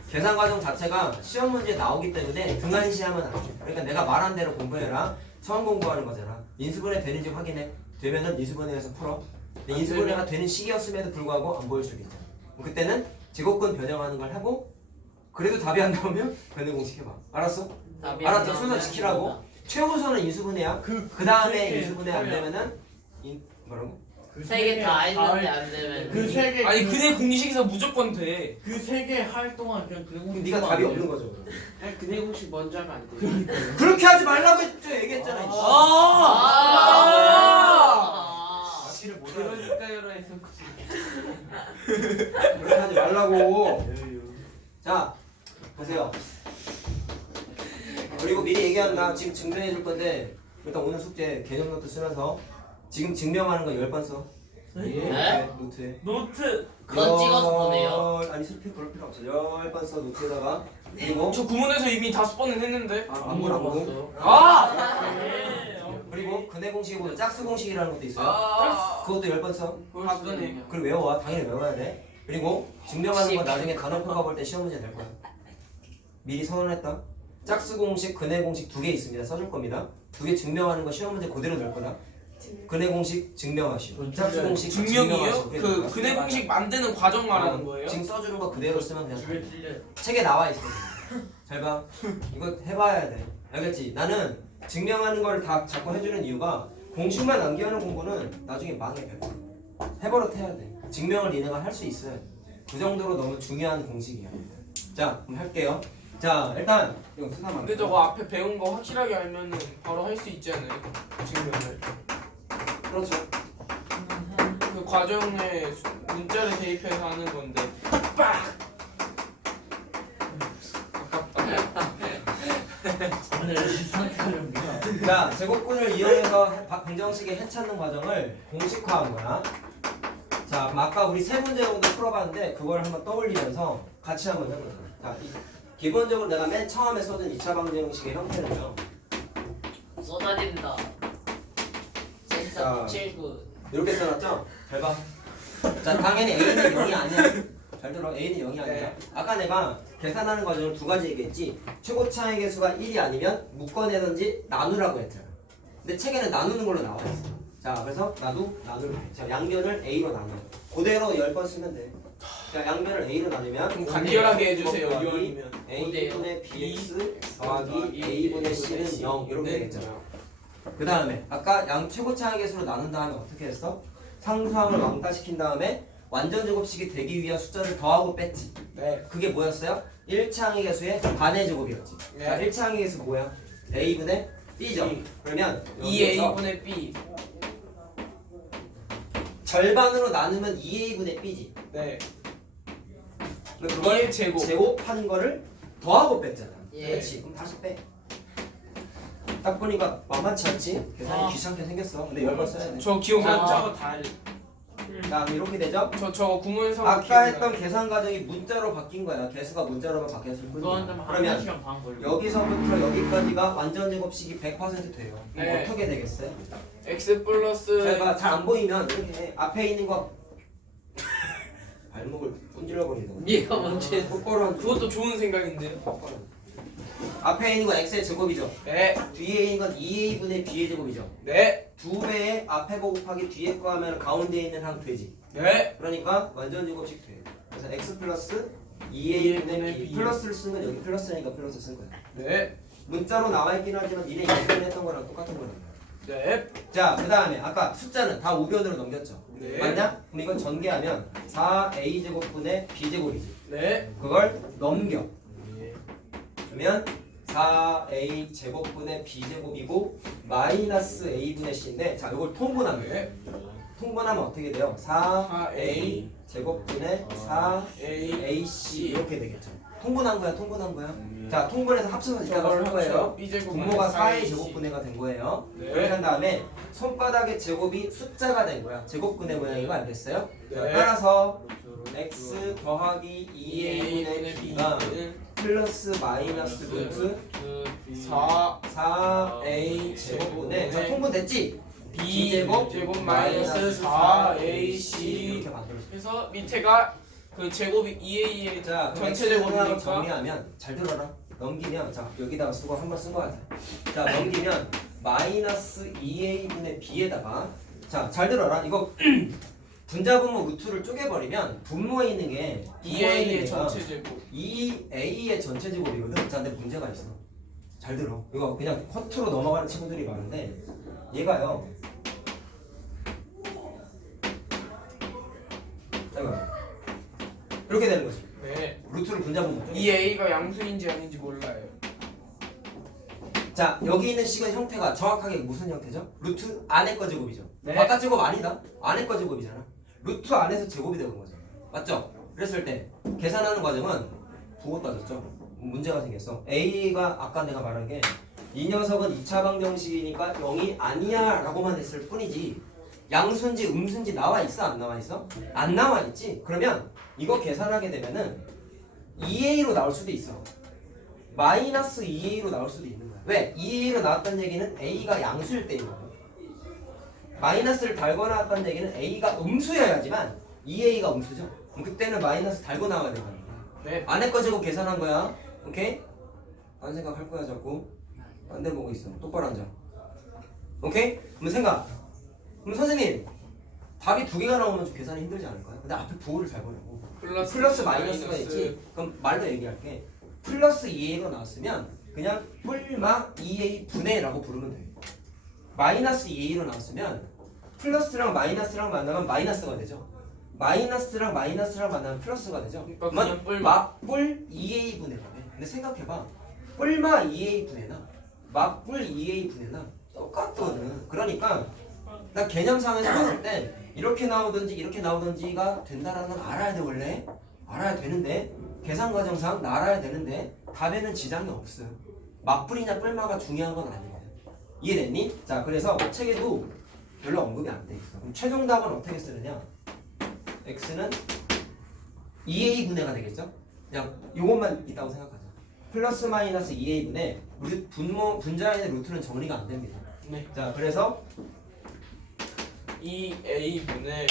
계산 과정 자체가 시험 문제에 나오기 때문에 등한시하면 안 돼. 그러니까 내가 말한 대로 공부해라. 처음 공부하는 거잖아. 인수분해 되는지 확인해. 되면은 인수분해해서 풀어. 근데 인수분해가 되는 시기였음에도 불구하고 안 보일 수도 있잖아. 그때는 제곱근 변형하는 걸 하고 그래도 답이 안 나오면 변형 공식 해봐. 알았어? 답이 알았죠? 안 순서 나오면 지키라고. 된다. 최우선은 인수분해야. 그 다음에 인수분해 안 되면은 뭐라고? 세 개 다 했는데 안 되면 그 세 개. 아니 근데 공식에서 무조건 돼. 그 세 개 할 동안 그냥 그 그럼 네가 답이 없는 거죠. 그럼. 근해 공식 먼저 하면 안 돼. 그렇게 하지 말라고 했죠. 얘기했잖아. 이씨. 아. 아씨를 못 그러니까요로 해서 그렇게 하지 말라고. 자, 보세요. 그리고 미리 얘기한다. 지금 증명해 줄 건데 일단 오늘 숙제 개념 노트 쓰면서 지금 증명하는 거 10번 써. 네? 노트에. 노트. 그건 찍어서 보내요. 아니 슬피 그럴 필요 없어. 10번 써 노트에다가. 그리고 저 구문에서 이미 5번은 했는데. 안 보라고. 그리고 근해 공식이보다 짝수 공식이라는 것도 있어요. 그것도 10번 써. 바쁘네. 그리고 외워와. 당연히 외워야 돼. 그리고 증명하는 거 나중에 단어표가 볼 때 시험 문제 될 거야. 미리 선언했다. 짝수 공식, 근해 공식 2개 있습니다. 써줄 겁니다. 2개 증명하는 거 시험 문제 그대로 될 거다. 근해 공식 증명하시오. 짝수 공식 증명이에요? 그게 그 될거야. 근해 공식 만드는 과정 말하는 거예요? 지금 써주는 거 그대로 쓰면 그냥 집에 들려. 책에 나와 있어. 잘 봐. 이거 해봐야 돼. 알겠지? 나는 증명하는 걸 다 자꾸 해주는 이유가 공식만 암기하는 공부는 나중에 망해. 해버릇 해야 돼. 증명을 니네가 할 수 있어야 돼. 그 정도로 너무 중요한 공식이야. 자, 그럼 할게요. 자, 일단 이거 쓰나만. 근데 저거 앞에 배운 거 확실하게 알면은 바로 할 수 있지 않아요? 증명을. 그렇죠. 그 과정에 문자를 대입해서 하는 건데. 빡! 오늘 선택하려고요. 자, 제곱근을 이용해서 방정식의 해찾는 과정을 공식화한 거야. 자, 그럼 아까 우리 세 문제 정도 풀어봤는데 그걸 한번 떠올리면서 같이 한번 해보자. 자, 기본적으로 내가 맨 처음에 써준 2차 방정식의 형태는요. 쏟아진다. 자. 7479. 이렇게 써놨죠? 잘 봐. 자, 당연히 A는 0이 아니야. 잘 들어. A는 0이 아니야. 네. 아까 내가 계산하는 과정을 2가지 얘기했지. 최고 차이 개수가 1이 아니면 묶어내든지 나누라고 했잖아. 근데 책에는 나누는 걸로 나와 있어. 자, 그래서 나누를 해. 자, 양변을 A로 나눠. 그대로 10번 쓰면 돼. 자, 양변을 A로 나누면 좀 간결하게 해주세요. 더하기 이왕이면. A분의 BX 더하기 A분의 C는 0 이렇게 되겠잖아. 그 다음에 아까 양 최고 차이 개수로 나눈 다음에 어떻게 했어? 상수항을 왕따시킨 다음에 완전 제곱식이 되기 위한 숫자를 더하고 뺐지. 네. 그게 뭐였어요? 1차항의 개수의 반의 제곱이었지. 네. 자, 1차항의 개수 뭐야? A분의 B죠. B. 그러면 2A분의 B. 절반으로 나누면 2A분의 B지. 네. 그걸 2의 제곱. 제곱한 거를 더하고 뺐잖아. 예. 그렇지. 그럼 다시 빼. 딱 보니까 만만치 않지? 계산이 귀찮게 생겼어. 근데 10번 써야 돼. 저 기억나. 저거 다 자, 그럼 이렇게 되죠? 저 구문에서 아까 했던 계산 과정이 문자로 바뀐 거야. 개수가 문자로만 바뀌었을 그거 한다면 뿐이야. 한 그러면 시간 반 걸려. 여기서부터 여기까지가 완전 제곱식이 100% 돼요. 그럼 네. 어떻게 되겠어요? X 플러스 잘안 보이면 이렇게 해. 앞에 있는 거 발목을 분질러 버린다. 얘가 먼저 했어. 똑바로 한 그것도 좋은 생각인데요. 앞에 있는 건 x의 제곱이죠. 네. 뒤에 있는 건 2a분의 b의 제곱이죠. 네. 두 배의 앞에 거 곱하기 뒤에 거 하면 가운데 있는 항 되지. 네. 그러니까 완전 제곱식 돼. 그래서 x 플러스 2a분의 b. 플러스를 쓰면 여기 플러스니까 플러스 쓴 거야. 네. 문자로 나와 있긴 하지만 니네 예전에 했던 거랑 똑같은 거란 말이야. 네. 자, 그 다음에 아까 숫자는 다 우변으로 넘겼죠? 네. 맞냐? 그럼 이건 전개하면 4a제곱분의 b제곱이지. 네. 그걸 넘겨. 그러면 4a제곱분의 b제곱이고 마이너스 a분의 c인데, 자, 이걸 통분하면 네. 통분하면 어떻게 돼요? 4a 제곱분의 4ac 이렇게 되겠죠. 통분한 거야, 통분한 거야. 자, 통분해서 합쳐서 이따가 쓸 거예요. 분모가 4a 제곱분해가 된 거예요. 네. 그렇게 한 다음에 손바닥의 제곱이 숫자가 된 거야. 제곱근의 모양인 거 알겠어요? 네. 자, 따라서 x 더하기 2a분의 b가 플러스 마이너스 루트 4a 제곱분의, 자, 통분됐지? b제곱 마이너스 4ac 이렇게 만들어져. 그래서 밑에가 그 제곱이 2a의 자, 그럼 전체 x분하고 제곱이니까 정리하면 잘 들어라. 넘기면, 자, 여기다가 수거 한번 쓴 거 같아. 자, 넘기면 마이너스 2a분의 b에다가, 자, 잘 들어라. 이거 분자분모 루트를 쪼개버리면 분모에 있는 게 2a의 전체 제곱 2a의 전체 제곱이거든. 자, 근데 문제가 있어. 잘 들어. 이거 그냥 커트로 넘어가는 친구들이 많은데 얘가요. 잠깐만. 이렇게 되는 거지. 네. 루트를 분자분모. 2a가 양수인지 아닌지 몰라요. 자, 여기 있는 식은 형태가 정확하게 무슨 형태죠? 루트 안에 거 제곱이죠. 네. 바깥 제곱 아니다. 안에 거 제곱이잖아. 루트 안에서 제곱이 되는 거죠. 맞죠? 그랬을 때 계산하는 과정은 부호 따졌죠. 문제가 생겼어. A가 아까 내가 말한 게 이 녀석은 2차 방정식이니까 0이 아니야 라고만 했을 뿐이지 양수인지 음수인지 나와 있어 안 나와 있어? 안 나와 있지? 그러면 이거 계산하게 되면은 2A로 나올 수도 있어. 마이너스 2A로 나올 수도 있는 거야. 왜? 2A로 나왔다는 얘기는 A가 양수일 때인 거야. 마이너스를 달고 나왔다는 얘기는 A가 음수여야지만 2A가 음수죠. 그럼 그때는 마이너스 달고 나와야 되는 거야. 네. 안에 거 제곱 계산한 거야. 오케이? 딴 생각할 거야 자꾸. 딴 데 보고 있어. 똑바로 앉아. 오케이? 그럼 생각. 그럼 선생님 답이 두 개가 나오면 좀 계산이 힘들지 않을까요? 근데 앞에 부호를 잘 보려고. 플러스 마이너스가 있지. 그럼 말로 얘기할게. 플러스 2a가 나왔으면 그냥 뿔마 2a 분의라고 부르면 돼. 마이너스 2a로 나왔으면 플러스랑 마이너스랑 만나면 마이너스가 되죠. 마이너스랑 마이너스랑 만나면 플러스가 되죠. 그러니까 그냥 뿔마. 뿔 2a 분해가 돼. 근데 생각해봐. 뿔마 2a 분해나 막뿔 2a 분해나 똑같거든. 그러니까 나 개념상에서 봤을 때 이렇게 나오든지 이렇게 나오든지가 된다라는 건 알아야 돼. 원래 알아야 되는데 계산 과정상 알아야 되는데 답에는 지장이 없어요. 막뿔이냐 뿔마가 중요한 건 아니거든. 이해됐니? 자, 그래서 책에도 별로 언급이 안 돼 있어. 그럼 최종 답은 어떻게 쓰느냐? x는 2a 분해가 되겠죠? 그냥 요것만 있다고 생각하자. 플러스 마이너스 2a 분의 분자의 루트는 정리가 안 됩니다. 네. 자, 그래서 2a분의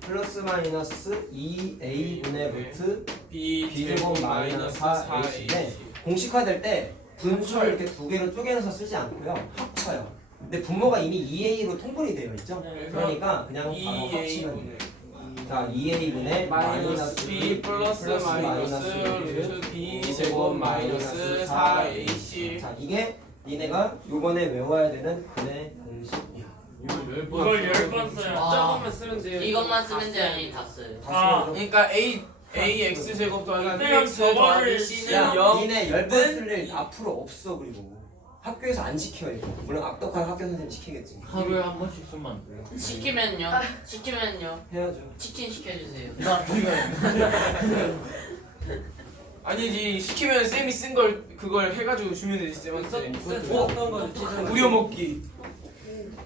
플러스 마이너스 2a 분의 루트 b제곱 마이너스 4ac 공식화될 때 분수를 이렇게 두 개로 쪼개서 쓰지 않고요. 합쳐요. 근데 분모가 이미 2a로 통분이 되어 있죠. 그러니까 그냥 바로 합치면 돼요. 2a분의 자, 2a분의 마이너스 b 플러스 마이너스 루트 b 제곱 마이너스 4ac. 자, 이게 니네가 요번에 외워야 되는 근의 공식이야. 이걸 10번 써요. 아. 쓰면 돼요. 이것만 쓰면 돼 아니 다 써요. 아. 그러니까 ax 제곱 더하기 선생님, bx 더하기 저거를 c는 야, 0. 니네 10번 쓸 일 앞으로 없어. 그리고 학교에서 안 시켜 이거. 물론 악덕한 학교 선생님 시키겠지. 하루에 한 번씩 쓰면 안 돼요? 시키면요. 시키면요. 해야죠. 치킨 시켜주세요. 나 지금 아니지 시키면 쌤이 쓴 걸 그걸 해가지고 주면 되지 쌤한테. 썼던 거 우려 먹기.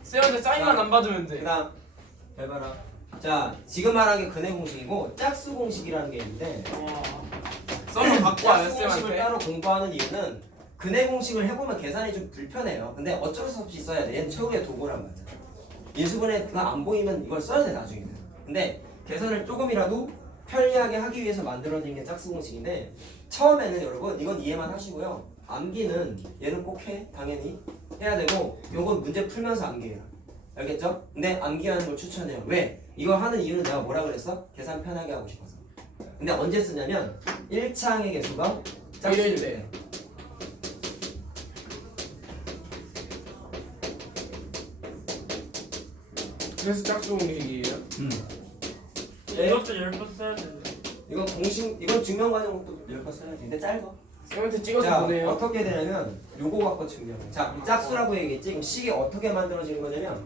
쌤한테 사인만 안 받으면 돼. 그다음 잘 봐라. 자, 지금 말한 게 근의 공식이고 짝수 공식이라는 게 있는데 썸을 갖고 와요 짝수 공식을 쌤한테. 따로 공부하는 이유는 근의 공식을 해보면 계산이 좀 불편해요. 근데 어쩔 수 없이 써야 돼. 얘는 최후의 도구란 말이야. 인수분해가 안 보이면 이걸 써야 돼 나중에는. 근데 계산을 조금이라도 편리하게 하기 위해서 만들어진 게 짝수 공식인데 처음에는 여러분 이건 이해만 하시고요. 암기는 얘는 꼭 해. 당연히 해야 되고 요건 문제 풀면서 암기해요. 알겠죠? 근데 암기하는 걸 추천해요. 왜? 이거 하는 이유는 내가 뭐라 그랬어? 계산 편하게 하고 싶어서. 근데 언제 쓰냐면 1차항의 개수가 짝수일 때. 그래서 짝수 공식이에요? 이것도 10번 써야 되는데. 이건 공식, 이건 증명 과정도 10번 써야지. 근데 짧아. 쌤한테 찍어서 자, 보내요. 어떻게 되냐면 요거 갖고 증명해. 자, 이 짝수라고 얘기했지. 그럼 식이 어떻게 만들어지는 거냐면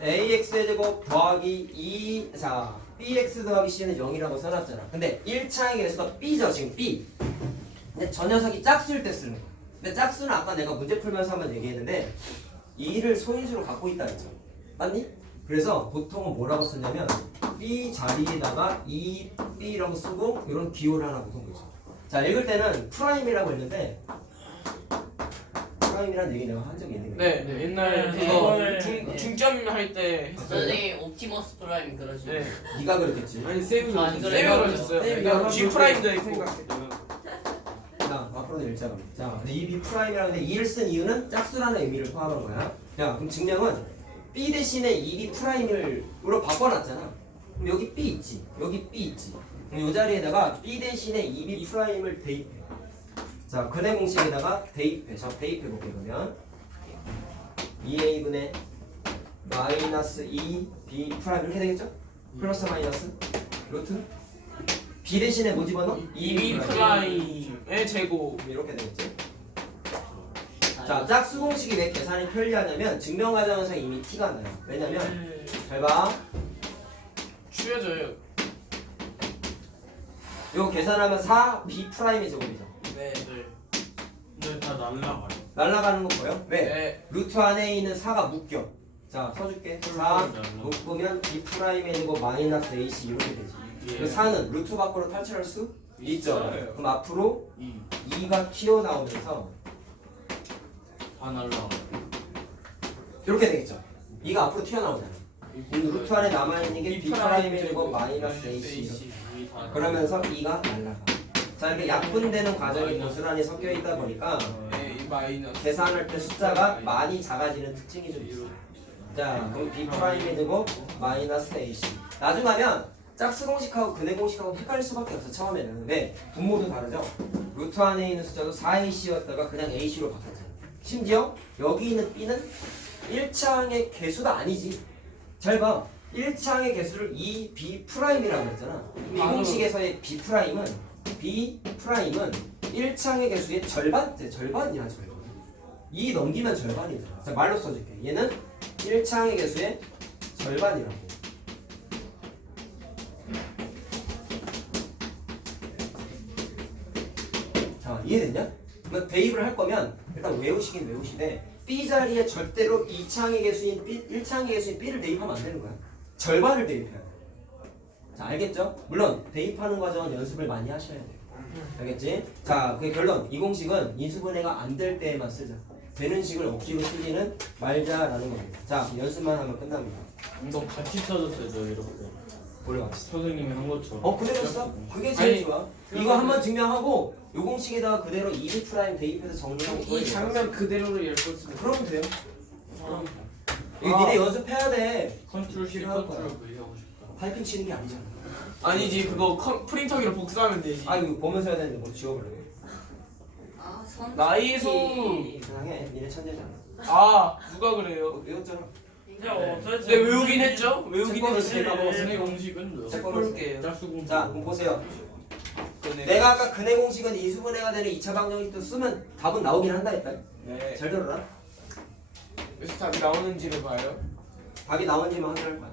ax제곱 더하기 2, 자, bx 더하기 c는 0이라고 써놨잖아. 근데 1차의 개수가 b죠, 지금 b. 근데 저 녀석이 짝수일 때 쓰는 거야. 근데 짝수는 아까 내가 문제 풀면서 한번 얘기했는데 2를 소인수로 갖고 있다 했죠. 맞니? 그래서 보통은 뭐라고 쓰냐면 b 자리에다가 2b라고 쓰고 이런 기호를 하나 붙은 거죠. 자, 읽을 때는 프라임이라고 했는데 프라임이라는 얘기 내가 한 적이 있는 거야. 네, 옛날에 네. 그거 네. 중점 할 때 했어요. 선생님 옵티머스 프라임 그러시죠. 네. 네가 그랬겠지. 아니 쌤이 저 안 쌤이 그래요. 그러셨어요. 쌤이 G 프라임도 있고. 자, 앞으로는 일자가. 자, 근데 이 b 프라임이라는데 2를 쓴 이유는 짝수라는 의미를 포함한 거야. 야, 그럼 증명은 b 대신에 2b 프라임으로 바꿔놨잖아. 그럼 여기 b 있지, 여기 b 있지. 그럼 이 자리에다가 b 대신에 2b 프라임을 대입해. 자, 근해 공식에다가 대입해. 자, 대입해 볼게 그러면 2a분의 마이너스 2b 프라임 이렇게 되겠죠? 플러스 마이너스 루트 b 대신에 뭐 집어넣어? 2B 프라임의 제곱. 이렇게 되겠지? 자, 짝수 공식이 왜 계산이 편리하냐면 증명 과정에서 이미 티가 나요. 왜냐면 잘 봐. 추려져요. 이거 계산하면 4b 프라임의 제곱이죠. 네. 근데 다 날라가요. 날아가는 거 보여? 왜? 네. 루트 안에 있는 4가 묶여. 자, 써줄게. 4 묶으면 b 프라임의 제곱 마이너스 ac 이렇게 되지. 그 4는 루트 밖으로 탈출할 수 있죠. 있어요. 그럼 앞으로 2가 튀어나오면서 다 날라가요. 이렇게 되겠죠. 2가 앞으로 튀어나오잖아. 루트 안에 남아있는 게 b 프라임의 제곱 마이너스 ac 이렇게. 그러면서 2가 날라가. 자, 이렇게 약분되는 과정이 고스란히 섞여 있다 보니까 네, 이 마이너스. 계산할 때 숫자가 많이 작아지는 특징이 좀 있어요. 자, 그럼 b 프라임의 제곱 마이너스 ac. 나중 하면 짝수 공식하고 근해 공식하고 헷갈릴 수밖에 없어. 처음에는. 왜? 분모도 다르죠. 루트 안에 있는 숫자도 4ac였다가 그냥 ac로 바뀌었잖아. 심지어 여기 있는 b는 1차항의 개수도 아니지. 잘 봐. 1차항의 개수를 2b 프라임이라고 했잖아. 이 공식에서의 b 프라임은 1차항의 개수의 절반이야, 절반. 2 넘기면 절반이잖아. 자, 말로 써줄게. 얘는 1차항의 개수의 절반이라고. 자, 이해됐냐? 그러면 대입을 할 거면 일단 외우시긴 외우시되 b 자리에 절대로 2차항의 개수인 b, 1차항의 개수인 b를 대입하면 안 되는 거야. 절반을 대입해야 돼. 자, 알겠죠? 물론 대입하는 과정은 연습을 많이 하셔야 돼요. 알겠지? 자, 그 결론. 이 공식은 인수분해가 안 될 때에만 쓰자. 되는 식을 억지로 쓰지는 말자라는 겁니다. 자, 연습만 하면 끝납니다. 이거 같이 써줬어요, 이렇게. 원래 맞지? 선생님이 한 것처럼. 그대로 써? 그게 제일 아니, 좋아. 이거 한번 증명하고 요 공식에다가 그대로 2b 프라임 대입해서 정리하고 이 장면 그대로를 10번 쓰면 그러면 돼요. 이거 니네 연습해야 돼. 컨트롤 C, 싫어할 컨트롤 거야. V 하고 싶다. 타이핑 치는 게 아니잖아. 아니지 그거 프린터기로 복사하면 되지. 아, 이거 보면서 해야 되는데 뭐 지워버려. 아, 선. 나이소. 이상해. 니네 천재잖아. 아 누가 그래요? 외웠잖아. 네 외우긴 했죠. 외우긴 책방을 했지. 제가 먹었어요. 근해 공식은 책 뭐? 볼게요. 짝수 공식. 자, 그럼 보세요. 네. 내가 아까 근해 공식은 이수분해가 되는 2차 방정식도 쓰면 답은 나오긴 한다 했다. 네. 잘 들어라. 여기서 답이 나오는지를 봐요. 답이 나온지만 확인할 거야.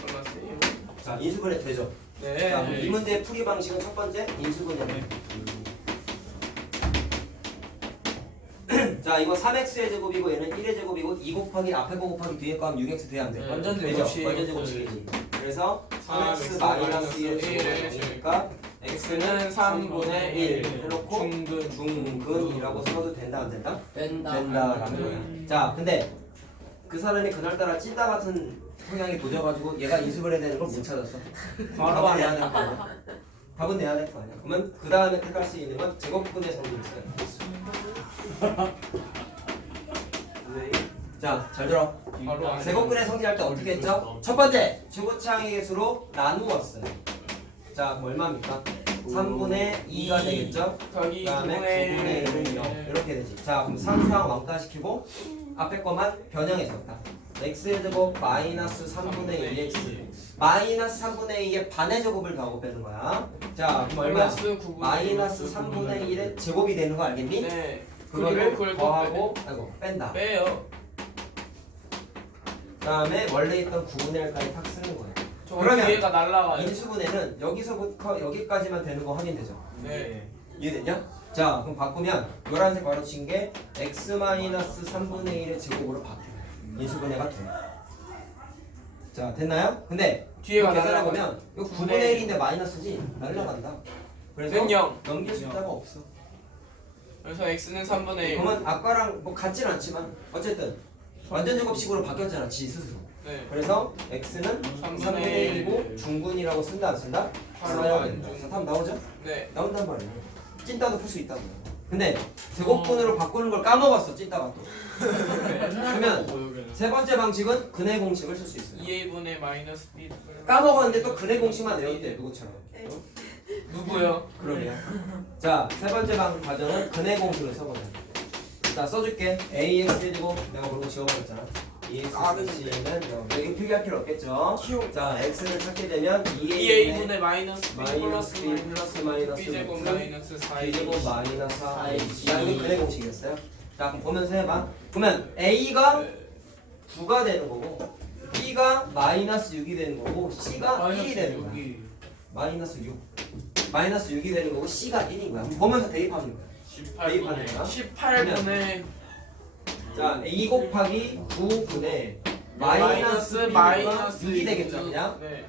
몰랐어요. 자, 인수분해 되죠. 네. 자, 이 문제의 풀이 방식은 첫 번째 인수분해. 자, 이거 3x의 제곱이고 얘는 1의 제곱이고 2 곱하기 앞에 거 곱하기 뒤에 거 하면 6x 돼야 안 돼. 네. 완전 되죠? 제곱식. 완전 제곱식이지. 그래서 3x 3x 마이너스 1의 마이너스 제곱이니까 x는 3분의 1 해놓고 중근. 중근이라고 써도 된다 안 된다? 된다. 된다라는 거야. 자, 근데 그 사람이 그날따라 찐따 같은 성향이 도져가지고 얘가 인수분해 되는 걸 못 찾았어. 답은 내야 될 거 아니야. 답은 내야 될 거 아니야. 그러면 그 다음에 택할 수 있는 건 제곱근의 성질이 있어요. 자, 잘 들어. 바로 안 제곱근의 성질할 때 어떻게 했죠? 첫 번째, 최고차항의 개수로 나누었어요. 자, 그럼 얼마입니까? 3분의 2가 되겠죠? 그 더하기 다음에 9분의 1은 0 이렇게 되지. 자, 그럼 상수항 왕따시키고 앞에 것만 변형해줬다. x제곱 마이너스 3분의 2x 마이너스 3분의 2의 반의 제곱을 더하고 빼는 거야. 자 그럼 얼마야? 플러스 9분의 마이너스 3분의 1의 제곱이 되는 거 알겠니? 네. 그거를 그걸 더하고 아이고 뺀다. 빼요. 그 다음에 원래 있던 9분의 1까지 탁 쓰는 거예요. 저 그러면 뒤에가 날라가요. 인수분해는 여기서부터 여기까지만 되는 거 확인되죠? 네. 이해됐냐? 자 그럼 바꾸면 노란색 가로친 게 x-3분의 1의 제곱으로 바뀌어요. 인수분해가 돼. 자 됐나요? 근데 뒤에가 계산해보면 이거 9분의 1인데 마이너스지? 날라간다. 그래서 는 0. 넘길 숫자가 없어. 그래서 x는 3분의 1. 그러면 아까랑 뭐 같진 않지만 어쨌든 완전 제곱식으로 바뀌었잖아 지 스스로. 네. 그래서 x는 3분의 1이고 중분이라고 쓴다 안 쓴다? 바로 써야 안 된다. 중. 자 답 나오죠? 네. 나온단 말이에요. 찐따도 풀 수 있다고요. 근데 제곱분으로 바꾸는 걸 까먹었어 찐따가 또. 그러면 세 번째 방식은 근해 공식을 쓸 수 있어요. 2a분의 마이너스 b. 까먹었는데 또 근해 공식만 외웠대 누구처럼. 누구요? 그러게요. 자, 세 번째 과정은 근해 공식을 써보자. 자, 써줄게. AX제곱 내가 그러고 지워버렸잖아. EXC는 이거 필기할 필요 없겠죠. 자, X를 찾게 되면 2a분의 마이너스 b 마이너스 플러스 B 플러스 마이너스 b제곱 마이너스 4a. B제곱 마이너스 4 4AC. 야, 이게 근해 공식이었어요. 자, 그럼 보면서 해봐. 그러면 A가 9가 되는 거고 B가 마이너스 6이 되는 거고 C가 1이 되는 거야. 마이너스 6. 마이너스 6이 되는 거고 C가 1인 거야. 보면서 대입하는 거야. 대입하는 거야. 18분의 자, A 곱하기 9분의 마이너스 마이너스 6이 되겠죠, 그냥? 네.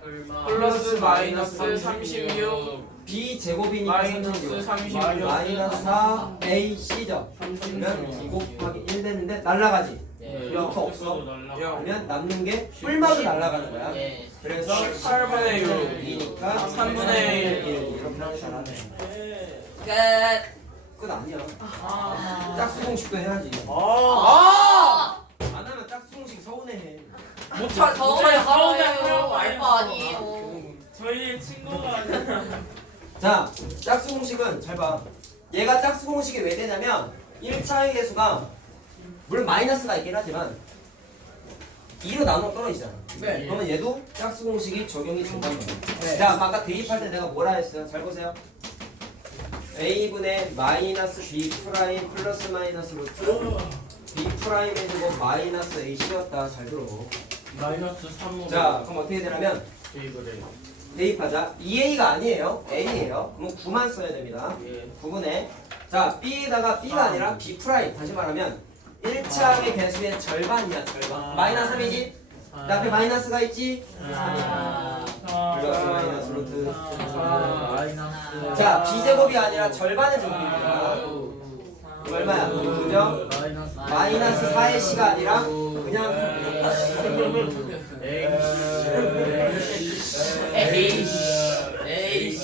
플러스 마이너스 36 B 제곱이니까 마이너스 36 마이너스 4 A C죠. 그러면 2 곱하기 1 되는데 날라가지. 예. 영 없어. 영. 그러면 남는 게 뿔마도 날라가는 거야. 예. 그래서 18분의 6이니까 3분의 1. 이렇게 하면 잘하네. 끝. 끝 아니야. 아. 짝수 공식도 해야지. 아! 안 하면 짝수 공식 서운해해. 저번에 하라고 알바 아니에요. 저희의 친구가 아니라 자, 짝수 공식은 잘 봐. 얘가 짝수 공식이 왜 되냐면 1차의 개수가 물론 마이너스가 있긴 하지만 2로 나눠 떨어지잖아. 네. 그러면 얘도 짝수 공식이 적용이 된다는 거야. 네. 자, 아까 대입할 때 내가 뭐라 했어요? 잘 보세요. A분의 마이너스 B 프라임 플러스 마이너스 루트 B 프라임의 제곱 마이너스 A씨였다. 잘 들어. 마이너스 3으로 자, 그럼 어떻게 되냐면 이거래. 대입하자. 2A가 아니에요. A예요. 그럼 9만 써야 됩니다. 예. 9분의 자 B에다가 B가 아니라 B 프라임 다시 말하면 1차의 개수의 절반이야 절반 마이너스 3이지? 그 앞에 마이너스가 있지? 3이야 플러스 마이너스 루트 마이너스 자 B제곱이 아니라 절반의 제곱입니다 이거 얼마야? 그죠? 마이너스 4의 C가 아니라 그냥 에이씨. 에이씨. 에이씨.